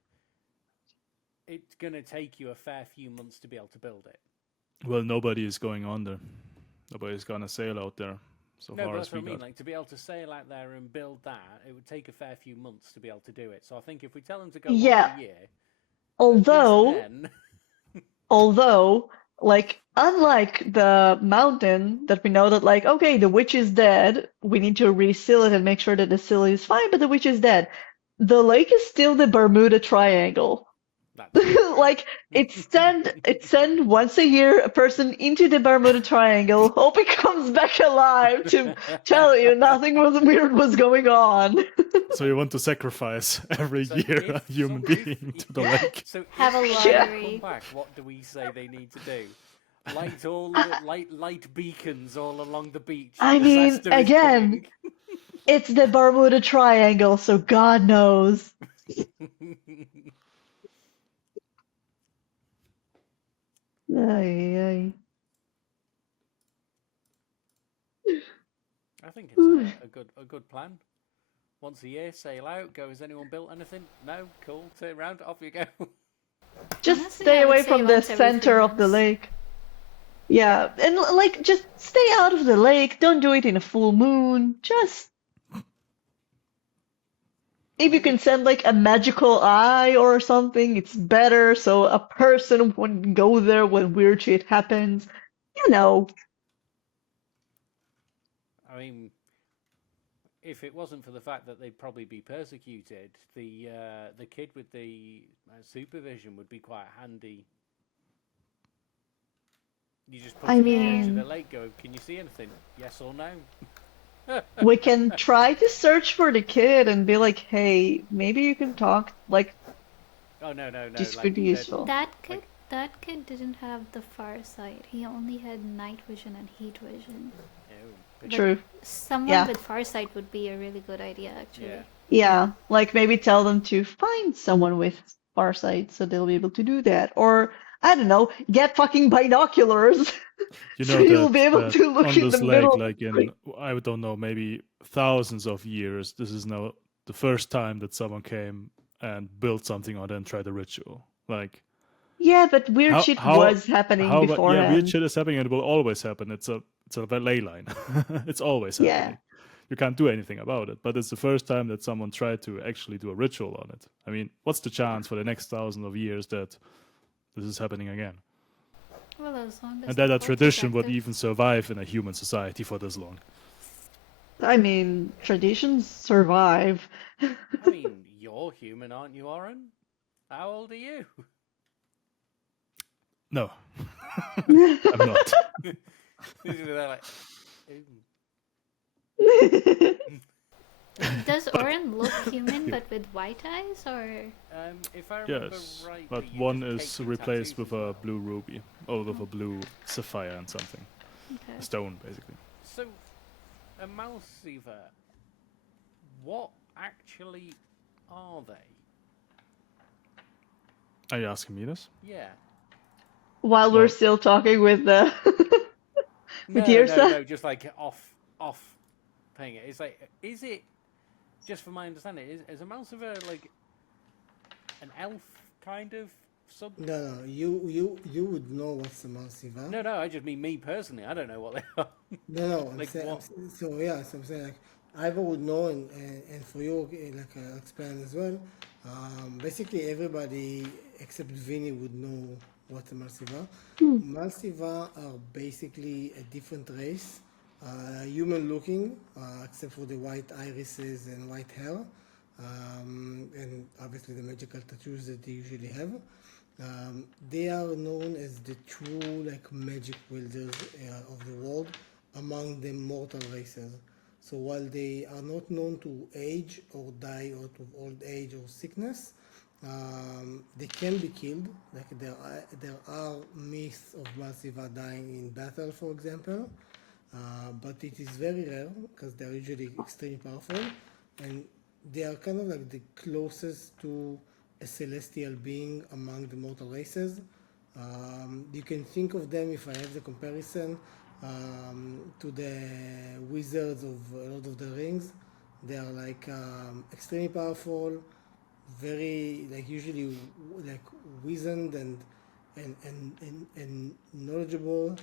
it's going to take you a fair few months to be able to build it. Well, nobody is going on there. Nobody's gonna sail out there, so No, far but as that's we what I mean. got. Like to be able to sail out there and build that, it would take a fair few months to be able to do it. So I think if we tell them to go once yeah, a year, at least although then. although like unlike the mountain that we know that like okay the witch is dead, we need to reseal it and make sure that the seal is fine, but the witch is dead, the lake is still the Bermuda Triangle. That's true. Like it send once a year a person into the Bermuda Triangle, hope he comes back alive to tell you nothing was weird was going on. So you want to sacrifice every So year if a human being to the lake? So Have a if they lottery. come back, what do we say they need to do? Light beacons all along the beach. I mean, Disaster is again, coming. it's the Bermuda Triangle, so God knows. Ay, ay. I think it's a good plan. Once a year, sail out. Go. Has anyone built anything? No. Cool. Turn around. Off you go. Just Honestly, stay I would away say from the once every 3 center of the months. lake. Yeah, and like just stay out of the lake. Don't do it in a full moon. Just if you can send like a magical eye or something, it's better. So a person wouldn't go there when weird shit happens. You know. I mean, if it wasn't for the fact that they'd probably be persecuted, the kid with the supervision would be quite handy. You just put I him at the edge of the mean, lake. Go. Can you see anything? Yes or no? we can try to search for the kid and be like, hey, maybe you can talk. Like, Oh no. this Like could be useful. That kid didn't have the far sight. He only had night vision and heat vision. Oh, True. Someone Yeah. with far sight would be a really good idea, actually. yeah. Yeah, like maybe tell them to find someone with farsight so they'll be able to do that. Or, I don't know, get fucking binoculars You so know you'll that, be able that to look on in the this lake, middle. like in, I don't know, maybe thousands of years, this is now the first time that someone came and build something on it and try the ritual. Like Yeah, but weird shit was happening yeah, weird beforehand. shit is happening and it will always happen. It's a ley line. It's always Yeah. happening. You can't do anything about it. But it's the first time that someone tried to actually do a ritual on it. I mean, what's the chance for the next thousands of years that this is happening again? Well, as long as And the that a cult is tradition would active. even survive in a human society for this long. I mean, traditions survive. I mean, you're human, aren't you, Oren? How old are you? No, I'm not. They're like, Does Oren look human but with white eyes, or if I remember Yes, rightly, but you one just is take some replaced tattoos with as a well. blue ruby, or with a blue sapphire and something. okay? A stone, basically. So, a Malsiva, what actually are they? Are you asking me this? Yeah. While No. we're still talking with the with Yrsa. No, just like off paying it. It's like, is it, just for my understanding, is a Malsiva like an elf kind of sub? No, you would know what's a Malsiva. No, I just mean me personally. I don't know what they are. No, Like what? so yeah, so I'm saying like Ivor would know, and for you, like I'll explain as well. Basically, everybody except Vinny would know what a Malsiva. Malsiva are basically a different race, human-looking, except for the white irises and white hair, and obviously the magical tattoos that they usually have. They are known as the true like magic wielders of the world among the mortal races. So while they are not known to age or die out of old age or sickness, they can be killed. Like there are myths of Malsiva dying in battle, for example, but it is very rare because they are usually extremely powerful, and they are kind of like the closest to a celestial being among the mortal races. You can think of them, if I have the comparison, to the wizards of Lord of the Rings. They are like extremely powerful, very like usually like wizened and knowledgeable,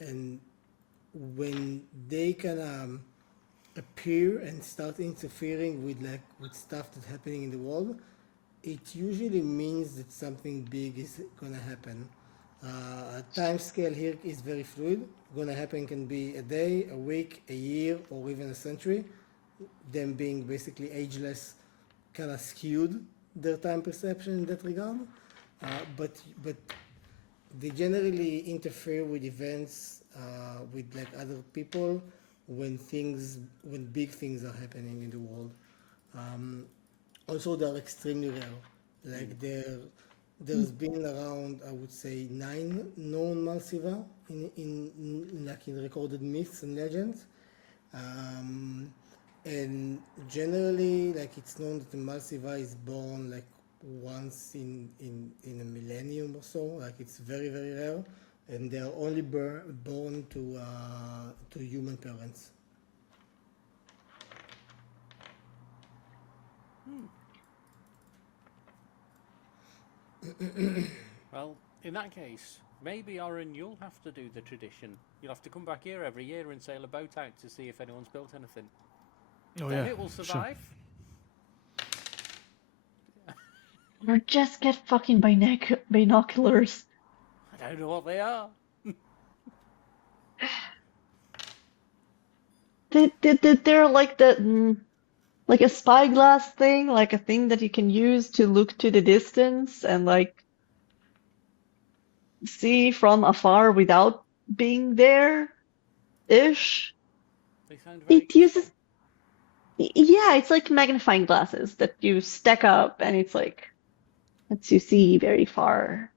and when they can appear and start interfering with stuff that's happening in the world, it usually means that something big is gonna happen. Time scale here is very fluid. Gonna happen can be a day, a week, a year, or even a century. Them being basically ageless, kind of skewed their time perception in that regard. But they generally interfere with events with like other people when big things are happening in the world. Also, they're extremely rare. Like there's been around, I would say, 9 known Malsiva in recorded myths and legends. Um, and generally, like it's known that the Malsiva is born like once in a millennium or so. Like it's very very rare, and they are only born to human parents. Well, in that case, maybe Oren, you'll have to do the tradition. You'll have to come back here every year and sail a boat out to see if anyone's built anything. Oh Then yeah, it will sure. survive. Or just get fucking binoculars. I don't know what they are. They're like like a spyglass thing, like a thing that you can use to look to the distance and like see from afar without being there-ish. They sound very It uses, yeah, it's like magnifying glasses that you stack up and it's like lets you see very far.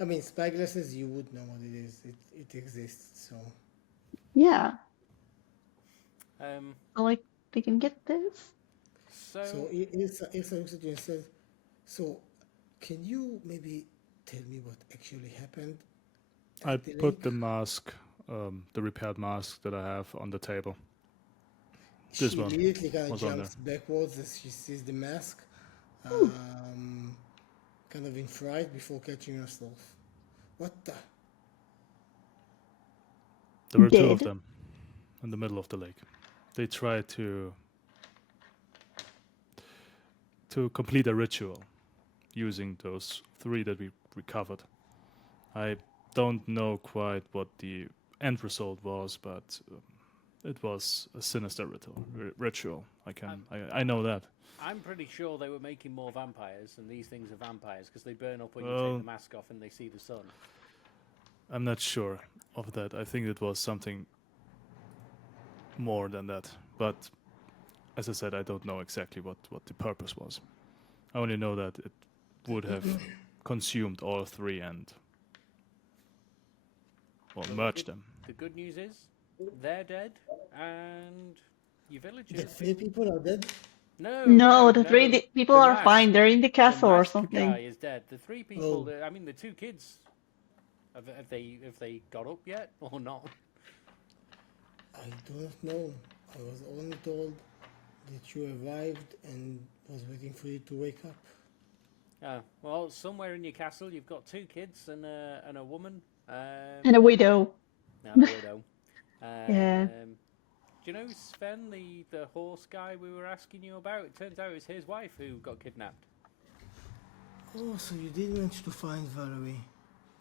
I mean, spyglasses, you would know what it is. It exists. So Yeah, Um. so like they can get this. so Ilsa looks at you and says, "So, can you maybe tell me what actually happened I at the put lake?" the mask, the repaired mask that I have on the table. She This one immediately kind of was on there. jumps backwards as she sees the mask. kind of in fright before catching yourself. What the? There were two of Dead. them in the middle of the lake. They tried to complete a ritual using those 3 that we recovered. I don't know quite what the end result was, but it was a sinister ritual. I know that. I'm pretty sure they were making more vampires, and these things are vampires because they burn up when you Well- take the mask off and they see the sun. I'm not sure of that. I think it was something more than that. But as I said, I don't know exactly what the purpose was. I only know that it would have consumed all 3 and merged them. The good news is they're dead, and your The villagers. 3 people are dead? No, the 3 people The are masked- fine. They're in the castle the or masked something. guy is dead. The 3 people. Oh. I mean, the 2 kids. Have they got up yet or not? I do not know. I was only told that you arrived and was waiting for you to wake up. Well, somewhere in your castle, you've got 2 kids and a woman. And a widow. And a widow. Yeah. Do you know Sven, the horse guy we were asking you about? It turns out it was his wife who got kidnapped. Oh, so you did manage to find Valerie.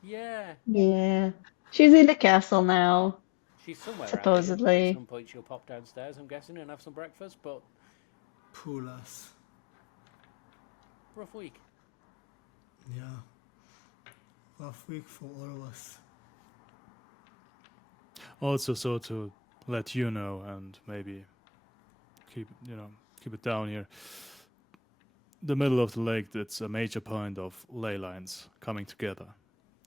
Yeah, Yeah. She's in the castle now. she's somewhere around here. Supposedly. At some point she'll pop downstairs, I'm guessing, and have some breakfast, but Poor lass. rough week. Yeah. Rough week for all of us. Also, so to let you know and maybe keep it down here. The middle of the lake, that's a major point of ley lines coming together.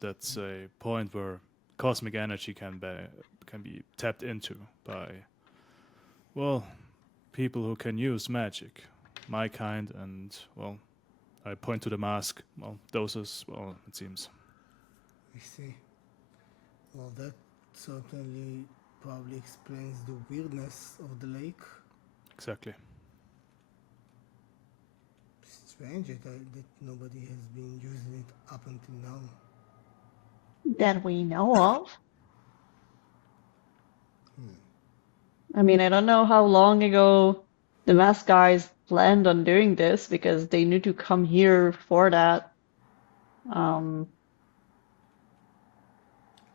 That's a point where cosmic energy can be tapped into by, well, people who can use magic, my kind, and, well, I point to the mask. Well, those it seems. I see. Well, that certainly probably explains the weirdness of the lake. Exactly. Strange that nobody has been using it up until now. That we know of. I mean, I don't know how long ago the mask guys planned on doing this because they knew to come here for that.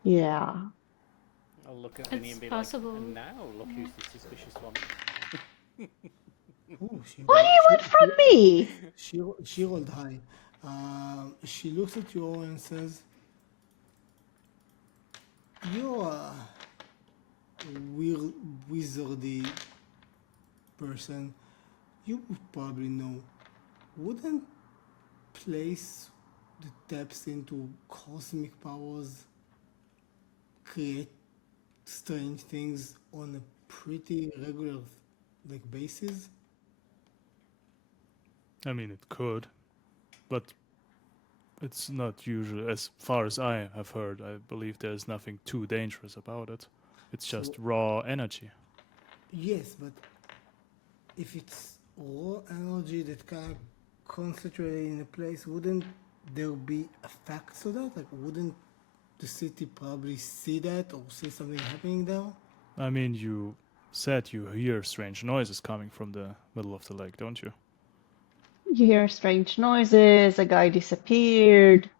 Yeah. I'll look at Vinny It's and be possible. like, and now look who's the suspicious one. Oh, What do you want from me? She rolled high. She looks at you all and says, "You're a weird, wizardy person. You would probably know. Wouldn't place that taps into cosmic powers create strange things on a pretty regular basis?" I mean, it could, but it's not usual. As far as I have heard, I believe there's nothing too dangerous about it. It's just raw energy. Yes, but if it's raw energy that kind of concentrated in a place, wouldn't there be effects of that? Like, wouldn't the city probably see that or see something happening there? I mean, you said you hear strange noises coming from the middle of the lake, don't you? You hear strange noises, a guy disappeared.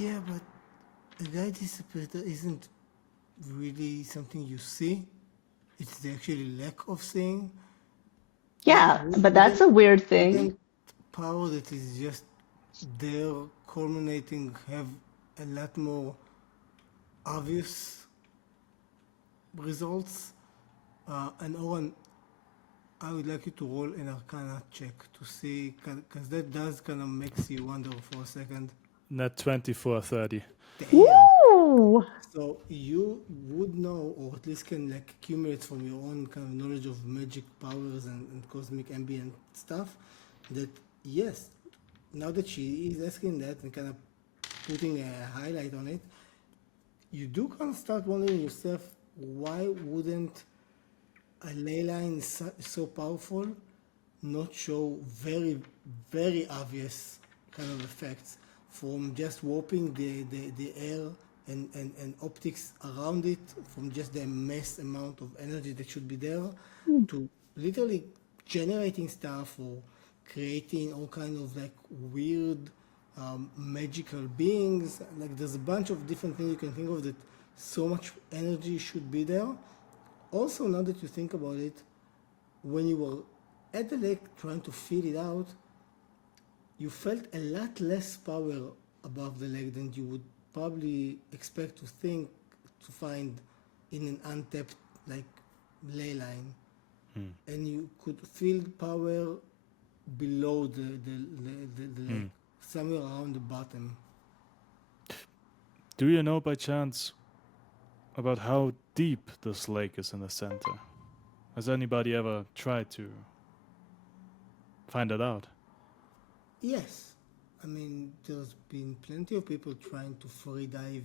Yeah, but a guy disappeared isn't really something you see. It's the actually lack of seeing. Yeah, but that's a weird thing. Wouldn't power that is just there culminating have a lot more obvious results? And Owen, I would like you to roll an Arcana check to see, because that does kind of makes you wonder for a second. Net 24/30. Damn. Woo! So you would know, or at least can accumulate from your own kind of knowledge of magic powers and cosmic ambient stuff, that yes, now that she is asking that and kind of putting a highlight on it, you do kind of start wondering yourself, why wouldn't a ley line so powerful not show very, very obvious kind of effects from just warping the air and optics around it from just the mass amount of energy that should be there to literally generating stuff or creating all kind of like weird magical beings. Like there's a bunch of different things you can think of that so much energy should be there. Also, now that you think about it, when you were at the lake trying to fill it out, you felt a lot less power above the lake than you would probably expect to think to find in an untapped like ley line. And you could feel power below the lake, somewhere around the bottom. Do you know by chance about how deep this lake is in the center? Has anybody ever tried to find that out? Yes, I mean there's been plenty of people trying to free dive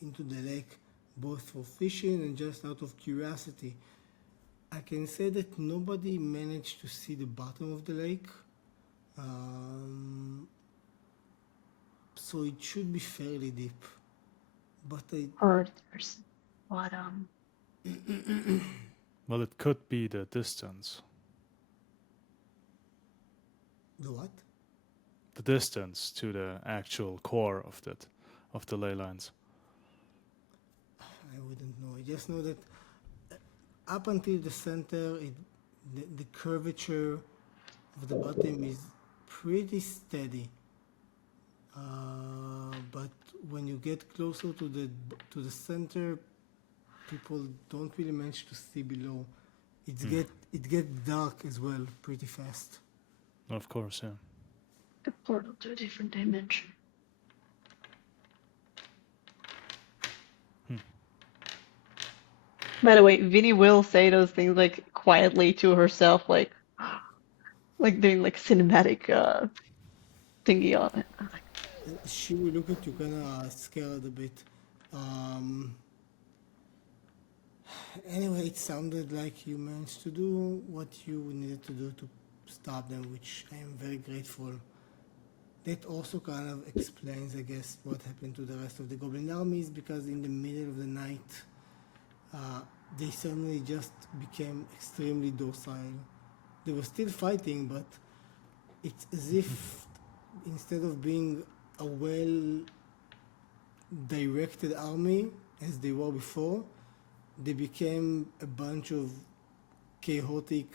into the lake, both for fishing and just out of curiosity. I can say that nobody managed to see the bottom of the lake, so it should be fairly deep. But Or there's bottom. Well, it could be the distance. the what? The distance to the actual core of the ley lines. I wouldn't know. I just know that up until the center, the curvature of the bottom is pretty steady. But when you get closer to the center, people don't really manage to see below. It gets dark as well pretty fast. Of course, yeah. A portal to a different dimension. By the way, Vinny will say those things like quietly to herself, like doing like cinematic thingy on it. I'm like, She will look at you kind of scared a bit. Anyway, it sounded like you managed to do what you needed to do to stop them, which I am very grateful. That also kind of explains, I guess, what happened to the rest of the goblin armies, because in the middle of the night, they suddenly just became extremely docile. They were still fighting, but it's as if instead of being a well-directed army as they were before, they became a bunch of chaotic,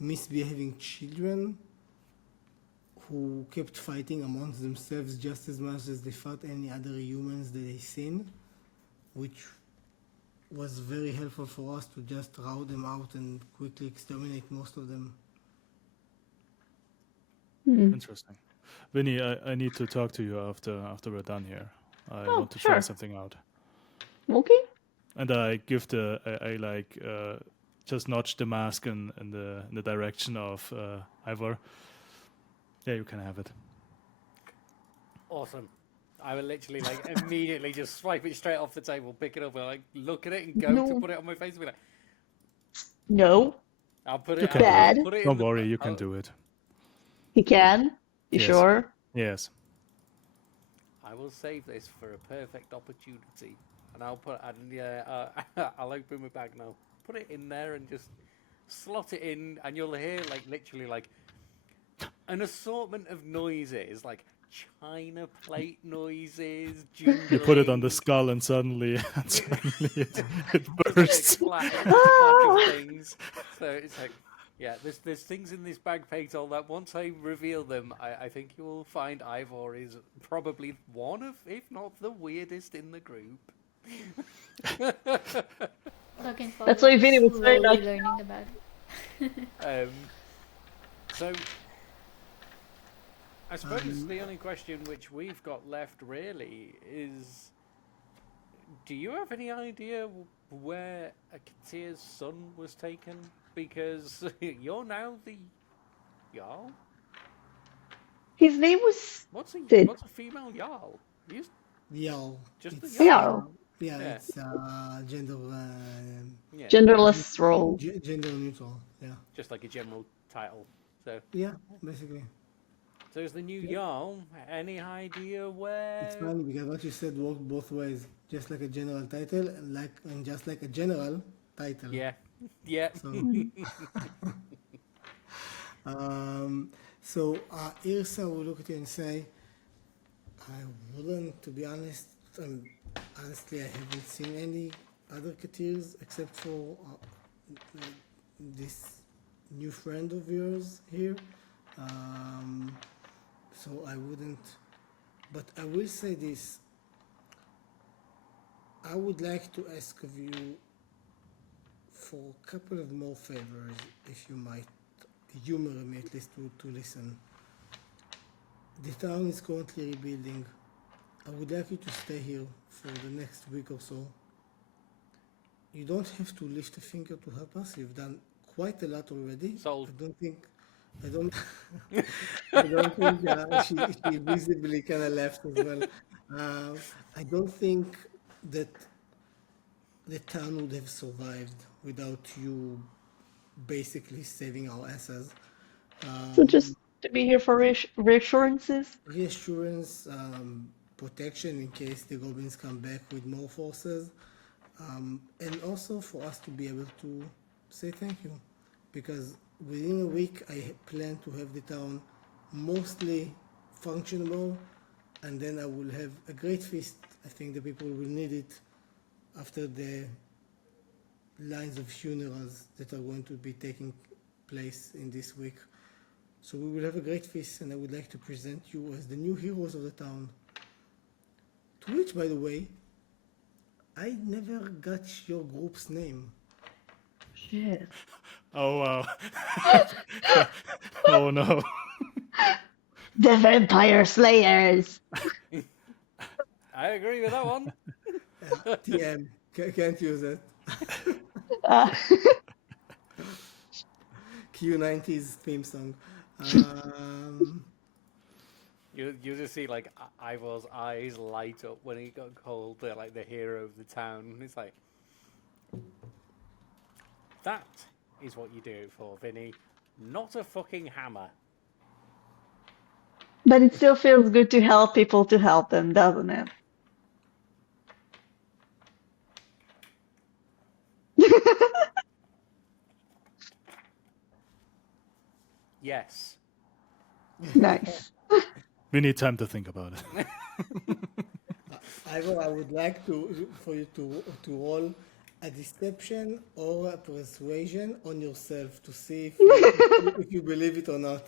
misbehaving children who kept fighting amongst themselves just as much as they fought any other humans that they seen, which was very helpful for us to just rout them out and quickly exterminate most of them. Interesting. Vinny, I need to talk to you after we're done here. I want to try sure. something out. okay. And I give I like just nudge the mask in the direction of Alver. Yeah, you can have it. Awesome. I will literally like immediately just swipe it straight off the table, pick it up, and like look at it and go to No. put it on my face and be like, No, I'll put You it. can do Bad. I'll put it in Don't the- worry, you I'll- can do it. he can. You Yes. sure? Yes. I will save this for a perfect opportunity, and I'll put and I'll open my bag now, put it in there, and just slot it in, and you'll hear like literally like an assortment of noises, like china plate noises. You put it on the jingling, skull and suddenly it just like bursts. clack of things. So it's like, yeah, there's things in this bag, Paytol, that once I reveal them, I think you will find Ivor is probably one of, if not the weirdest in the group. Looking forward That's why to Vinny was saying, slowly like- learning about it. So, I suppose the only question which we've got left really is, do you have any idea where Akatir's son was taken? Because you're now the Jarl? His name was What's Sid. a female Jarl? You used- Jarl. Just the It's, Jarl. Yeah, Yeah. it's gender yeah, Genderless role. gender neutral. Yeah. just like a general title. So Yeah, basically. it's the new Jarl. Any idea where? It's funny because what you said worked both ways, just like a general title and just like a general title. Yeah, yeah. So, um, Irsa will look at you and say, I wouldn't, to be honest. Honestly, I haven't seen any other Katirs except for this new friend of yours here. Um, so I wouldn't. But I will say this. I would like to ask of you for a couple of more favors, if you might humor me at least to listen. The town is currently rebuilding. I would like you to stay here for the next week or so. You don't have to lift a finger to help us. You've done quite a lot already. Sold. I don't, I don't think she visibly kind of left as well. I don't think that the town would have survived without you basically saving our asses. So just to be here for reassurances. Reassurance, protection in case the goblins come back with more forces, and also for us to be able to say thank you, because within a week I plan to have the town mostly functionable, and then I will have a great feast. I think the people will need it after the lines of funerals that are going to be taking place in this week. So we will have a great feast, and I would like to present you as the new heroes of the town. To which, by the way, I never got your group's name. Shit. Oh wow. Oh no. The Vampire Slayers. I agree with that one. TM, can't use it. Uh, Q90's theme song. Um, You just see like Ivor's eyes light up when he got called the hero of the town. It's like that is what you do it for, Vinny. Not a fucking hammer. but it still feels good to help people to help them, doesn't it? Yes. Nice. We need time to think about it. Ivor, I would like for you to roll a deception or a persuasion on yourself to see if you believe it or not.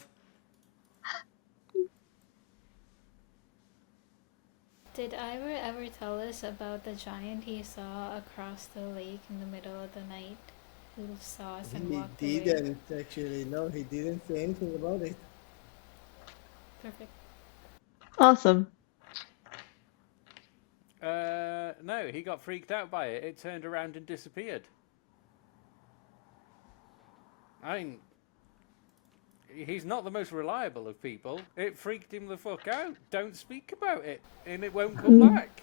Did Ivor ever tell us about the giant he saw across the lake in the middle of the night, who saw us and He walked away? didn't actually. No, he didn't say anything about it. Perfect. Awesome. No, he got freaked out by it. It turned around and disappeared. I mean, he's not the most reliable of people. It freaked him the fuck out. Don't speak about it, and it won't come back.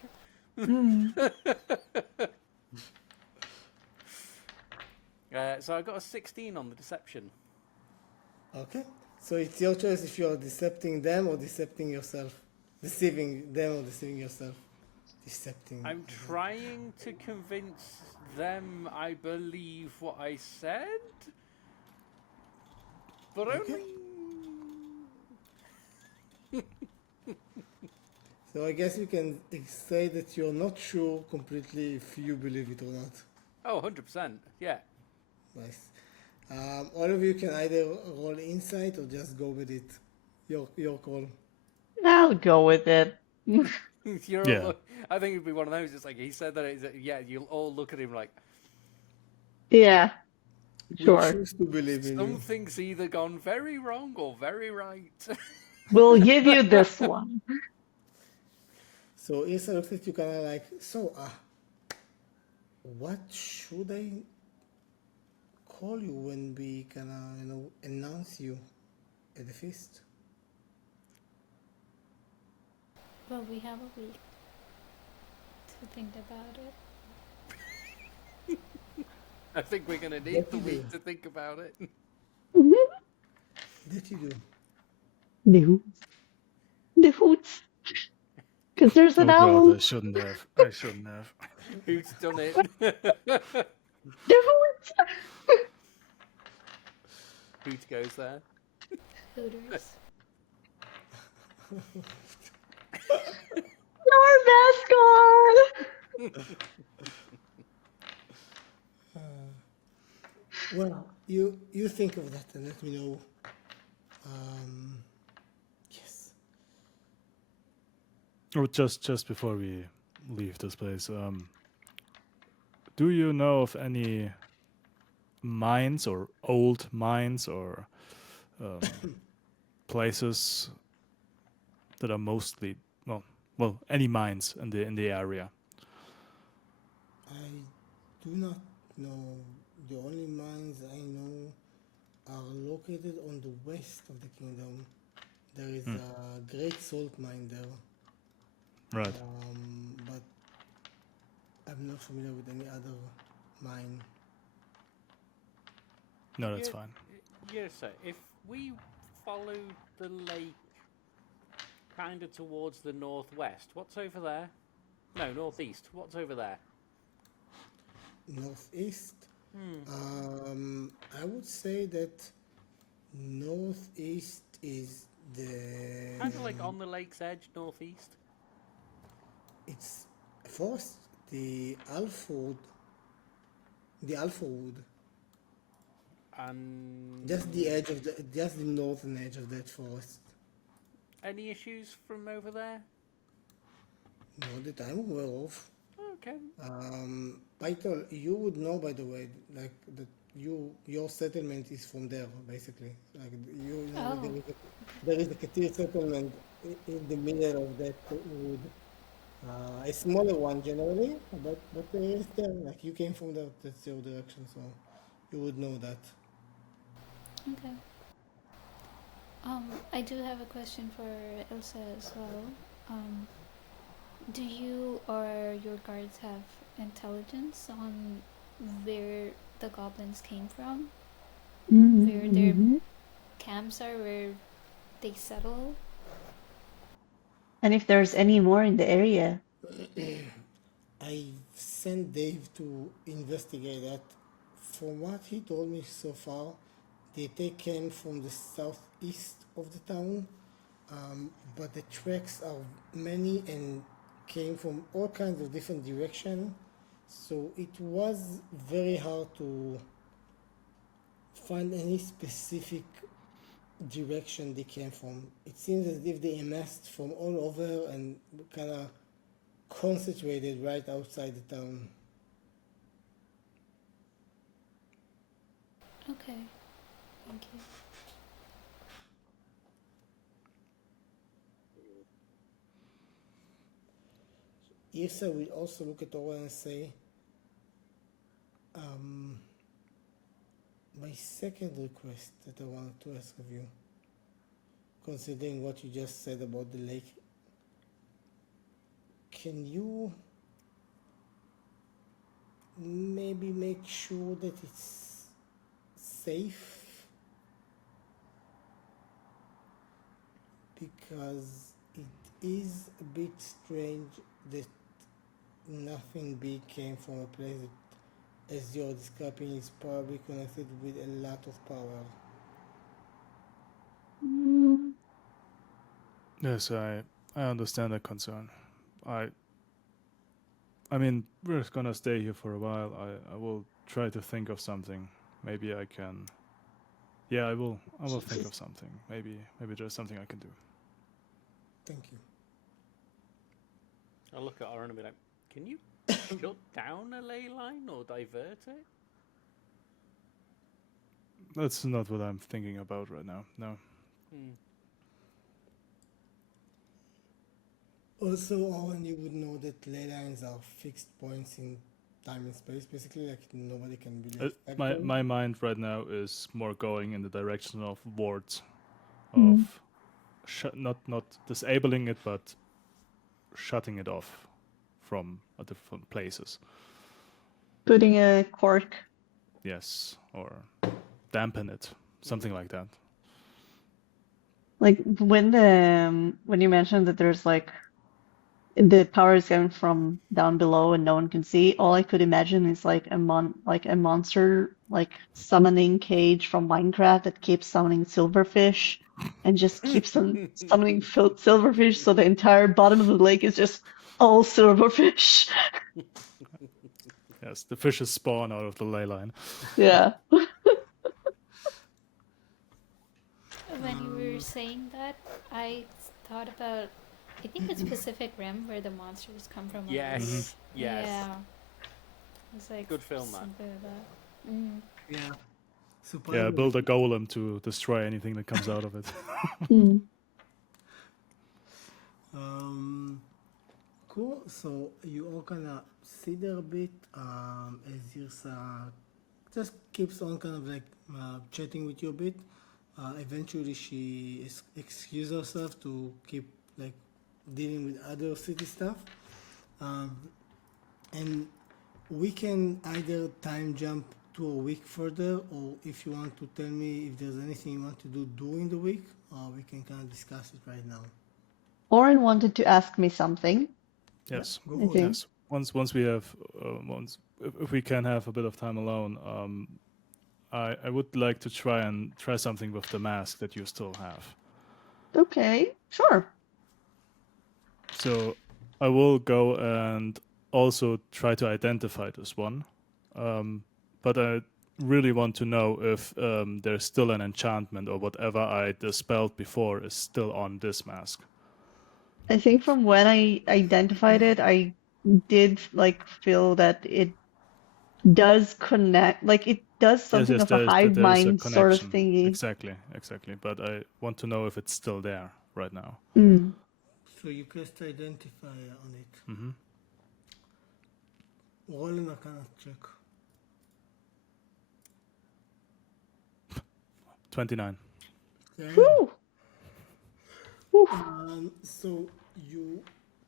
So I got a 16 on the deception. Okay. So it's your choice if you're decepting them or decepting yourself. Deceiving them or deceiving yourself. Decepting. I'm trying to convince them I believe what I said, but Okay. only. So I guess you can say that you're not sure completely if you believe it or not. Oh, 100%. Yeah. Nice. All of you can either roll insight or just go with it. Your call. I'll go with it. You're Yeah. all, I think it'd be one of those. It's like he said that. Yeah, you'll all look at him like Yeah, We sure. choose to believe in you. something's either gone very wrong or very right. We'll give you this one. So Isa looks at you kind of like, what should I call you when we kind of, announce you at the feast? Well, we have a week to think about it. I think we're gonna need the week Definitely. to think about it. That you do. The hoots. The hoots. Because there's an Oh god, owl. I shouldn't have. I shouldn't have. Who's done it? The hoots. Hoot goes there. Hooters. Our mascot. Well, you think of that and let me know. Yes. Oh, just before we leave this place, do you know of any mines or old mines or places that are mostly well any mines in the area? I do not know. The only mines I know are located on the west of the kingdom. There is a great salt mine there, Right. but I'm not familiar with any other mine. No, that's Yeah, fine. Yes, sir. If we follow the lake kind of towards the northwest, what's over there? No, northeast. What's over there? Northeast. I would say that northeast is the. Kind of like on the lake's edge, northeast. It's first the Alford. The Alford. And Just the edge of just the northern edge of that forest. any issues from over there? Not that I'm aware of. Okay. Python, you would know, by the way, like that your settlement is from there, basically. Like you know, Oh. there is a Katir settlement in the middle of that wood. A smaller one generally, but there is there. Like you came from there, that's your direction, so you would know that. Okay. I do have a question for Ilsa as well. Do you or your guards have intelligence on where the goblins came from? Where their camps are, where they settle? And if there's any more in the area. I sent Dave to investigate that. From what he told me so far, they came from the southeast of the town, but the tracks are many and came from all kinds of different directions. So it was very hard to find any specific direction they came from. It seems as if they amassed from all over and kind of concentrated right outside the town. Okay. Thank you. Irsa will also look at Oren and say, my second request that I wanted to ask of you, considering what you just said about the lake, can you maybe make sure that it's safe? Because it is a bit strange that nothing big came from a place that, as you're describing, is probably connected with a lot of power. Yes, I understand that concern. I mean, we're gonna stay here for a while. I will try to think of something. Maybe I can. Yeah, I will think of something. Maybe there's something I can do. Thank you. I'll look at Oren and be like, can you shut down a ley line or divert it? That's not what I'm thinking about right now. No. Also, Owen, you would know that ley lines are fixed points in time and space, basically, like nobody can be left back there. My mind right now is more going in the direction of wards, of not disabling it, but shutting it off from different places. Putting a cork. Yes, or dampen it, something like that. Like when you mentioned that there's like the power is coming from down below and no one can see, all I could imagine is like a monster like summoning cage from Minecraft that keeps summoning silverfish and just keeps on summoning silverfish, so the entire bottom of the lake is just all silverfish. Yes, the fishes spawn out of the ley line. Yeah. When you were saying that, I thought about, I think it's Pacific Rim where the monsters come from. Yes, yes. Yeah. It's like Good film, man. something like that. Mm. Yeah. Yeah, Surprising. build a golem to destroy anything that comes out of it. Mm. Cool. So you all kind of sit there a bit as Yirsa just keeps on kind of like chatting with you a bit. Eventually, she excuses herself to keep like dealing with other city stuff. Um, and we can either time jump to a week further, or if you want to tell me if there's anything you want to do during the week, we can kind of discuss it right now. Oren wanted to ask me something. Yes. Go I for it. think. Yes. Once we have if we can have a bit of time alone, I would like to try something with the mask that you still have. Okay, sure. So I will go and also try to identify this one, but I really want to know if there's still an enchantment or whatever I dispelled before is still on this mask. I think from when I identified it, I did like feel that it does connect, like it does something of a hive There is a mind sort of connection. thingy. Exactly. But I want to know if it's still there right now. Mm. So you cast identifier on it. Hmm. Roll an Arcana check. 29. Okay. Whew. Whew. So you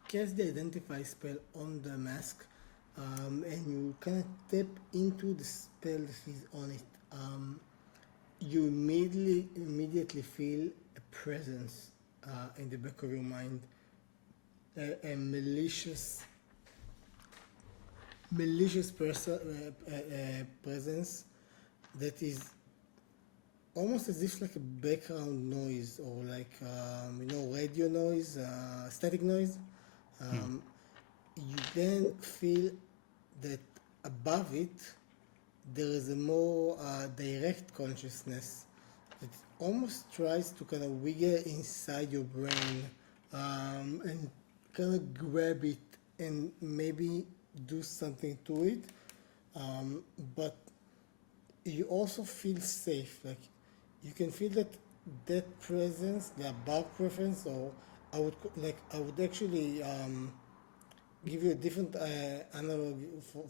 cast the identify spell on the mask, and you kind of tap into the spell that is on it. You immediately feel a presence in the back of your mind, a malicious presence that is almost as if like a background noise or like radio noise, static noise. You then feel that above it there is a more direct consciousness that almost tries to kind of wiggle inside your brain and kind of grab it and maybe do something to it. But you also feel safe. Like you can feel that presence, the above preference, or I would actually give you a different analog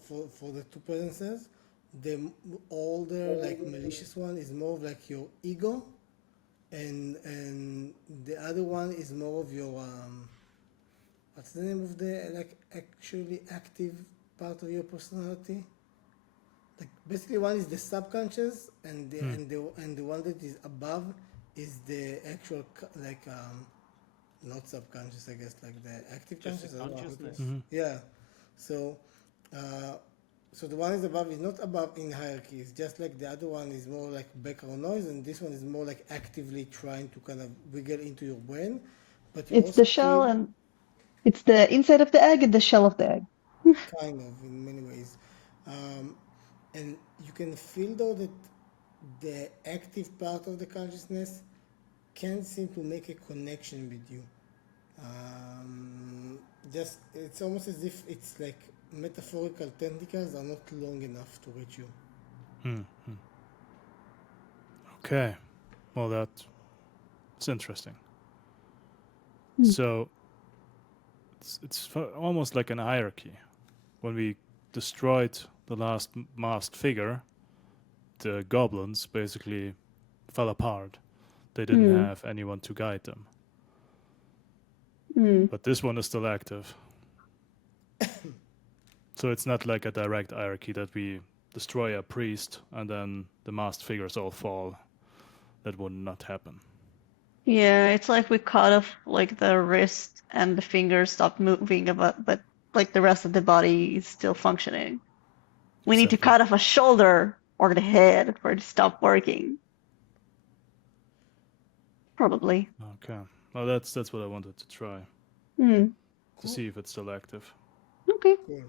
for the two presences. The older, like malicious one, is more of like your ego, and the other one is more of your what's the name of the like actually active part of your personality? Like basically one is the subconscious, and the one that is above is the actual not subconscious, I guess, like the active Just conscious. the I don't know how to- consciousness. Yeah. So so the one is above is not above in hierarchy. It's just like the other one is more like background noise, and this one is more like actively trying to kind of wiggle into your brain. But you It's also the shell feel and it's the inside of the egg and the shell of the egg. kind of in many ways, and you can feel though that the active part of the consciousness can't seem to make a connection with you. Just it's almost as if it's like metaphorical tentacles are not long enough to reach you. Okay. Well, that's interesting. Hmm. So it's almost like an hierarchy. When we destroyed the last masked figure, the goblins basically fell apart. They didn't have anyone to guide them. But this one is still active. So it's not like a direct hierarchy that we destroy a priest and then the masked figures all fall. That would not happen. Yeah, it's like we cut off like the wrist and the fingers stopped moving, but like the rest of the body is still functioning. We need to Exactly. cut off a shoulder or the head for it to stop working. Probably. Okay. Well, that's what I wanted to try Hmm. to Cool. see if it's still active. Okay. Cool.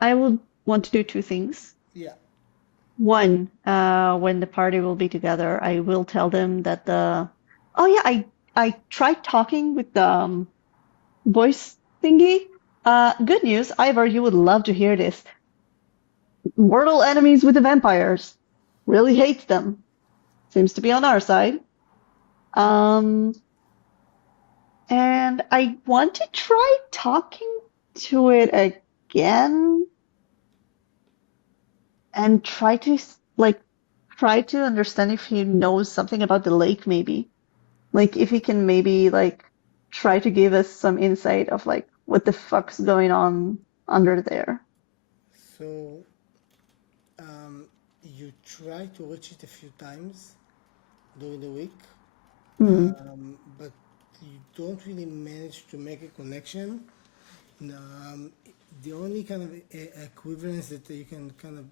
I would want to do two things. Yeah. One, when the party will be together, I will tell them that oh yeah, I tried talking with the voice thingy. Good news, Ivor, you would love to hear this. Mortal enemies with the vampires. Really hates them. Seems to be on our side. Um, and I want to try talking to it again and try to understand if he knows something about the lake, maybe. Like if he can maybe like try to give us some insight of like what the fuck's going on under there. So you try to reach it a few times during the week, Hmm. but you don't really manage to make a connection. Um, the only kind of equivalence that you can kind of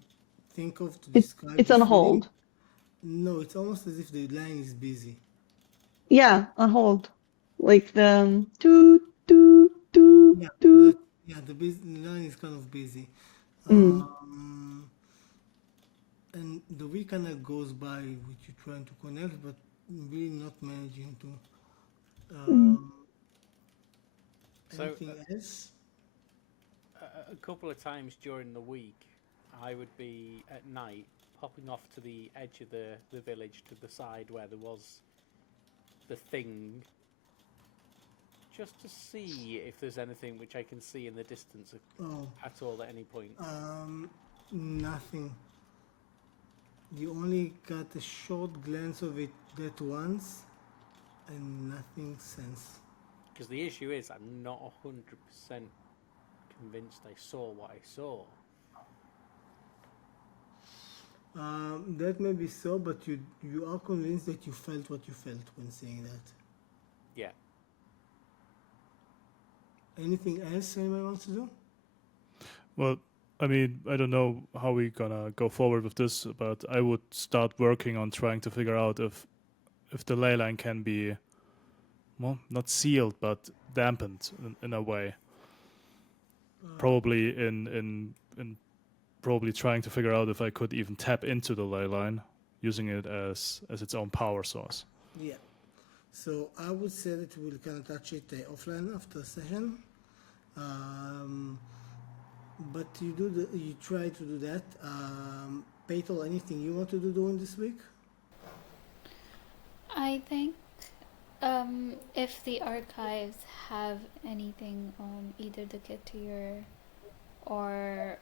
think of to describe It's the on feeling, hold. no, it's almost as if the line is busy. Yeah, on hold. Like the doo doo doo Yeah, so doo. that, yeah, the line is kind of busy. Mm. Um, and the week kind of goes by with you trying to connect, but really not managing to. Mm. Um, So anything else? a couple of times during the week, I would be at night popping off to the edge of the village to the side where there was the thing, just to see if there's anything which I can see in the distance Oh, at all at any point. nothing. You only got a short glance of it that once, and nothing since. Because the issue is, I'm not 100% convinced I saw what I saw. That may be so, but you are convinced that you felt what you felt when saying that. Yeah. Anything else anyone wants to do? Well, I mean, I don't know how we're gonna go forward with this, but I would start working on trying to figure out if the ley line can be, well, not sealed but dampened in a way. Probably in probably trying to figure out if I could even tap into the ley line, using it as its own power source. Yeah. So I would say that we'll kind of touch it offline after the session. Um, but you try to do that. Paytel, anything you want to do during this week? I think if the archives have anything on either the Getir or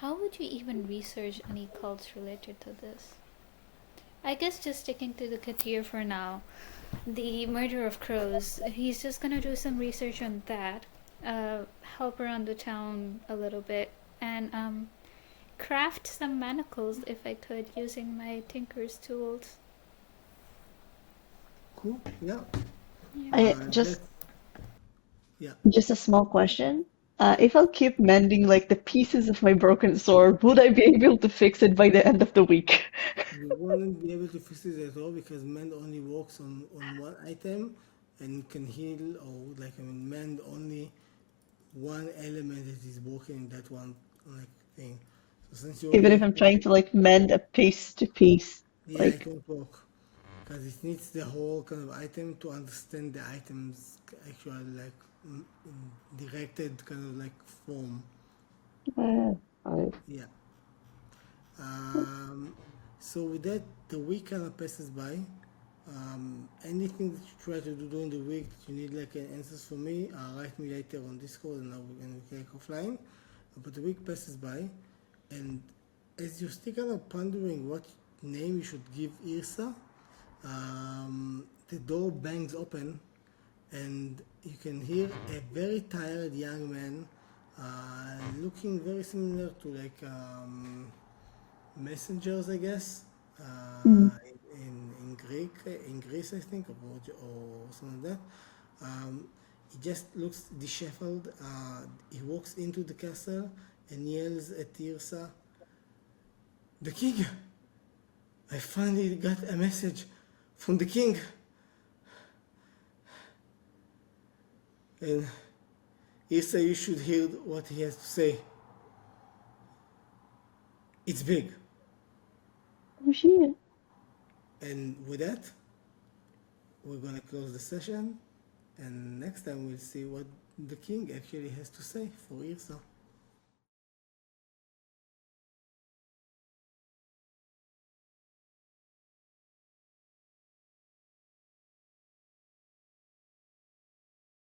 how would you even research any cults related to this? I guess just sticking to the Getir for now. The murder of crows. He's just gonna do some research on that. Help around the town a little bit and craft some manacles if I could using my tinker's tools. Cool. Yeah. I That's, yeah. just a small question. If I'll keep mending like the pieces of my broken sword, would I be able to fix it by the end of the week? You won't be able to fix it at all because mend only works on one item and can heal or like I mean mend only one element that is working in that one like thing. So since you Even already if have I'm trying to like mend a piece to piece. yeah, it Like, won't work because it needs the whole kind of item to understand the item's actual like directed kind of like form. alright. Yeah. Um, so with that, the week kind of passes by. Anything that you try to do during the week that you need like an answers from me, write me later on Discord and we can offline. But the week passes by, and as you're still kind of pondering what name you should give Irsa, the door bangs open, and you can hear a very tired young man, looking very similar to like messengers, I guess, Mm. in in Greece, I think, or something like that. He just looks disheveled. He walks into the castle and yells at Tirsa, "The king! I finally got a message from the king." And Tirsa, you should hear what he has to say. It's big. Oh shit. And with that, we're gonna close the session, and next time we'll see what the king actually has to say for Tirsa.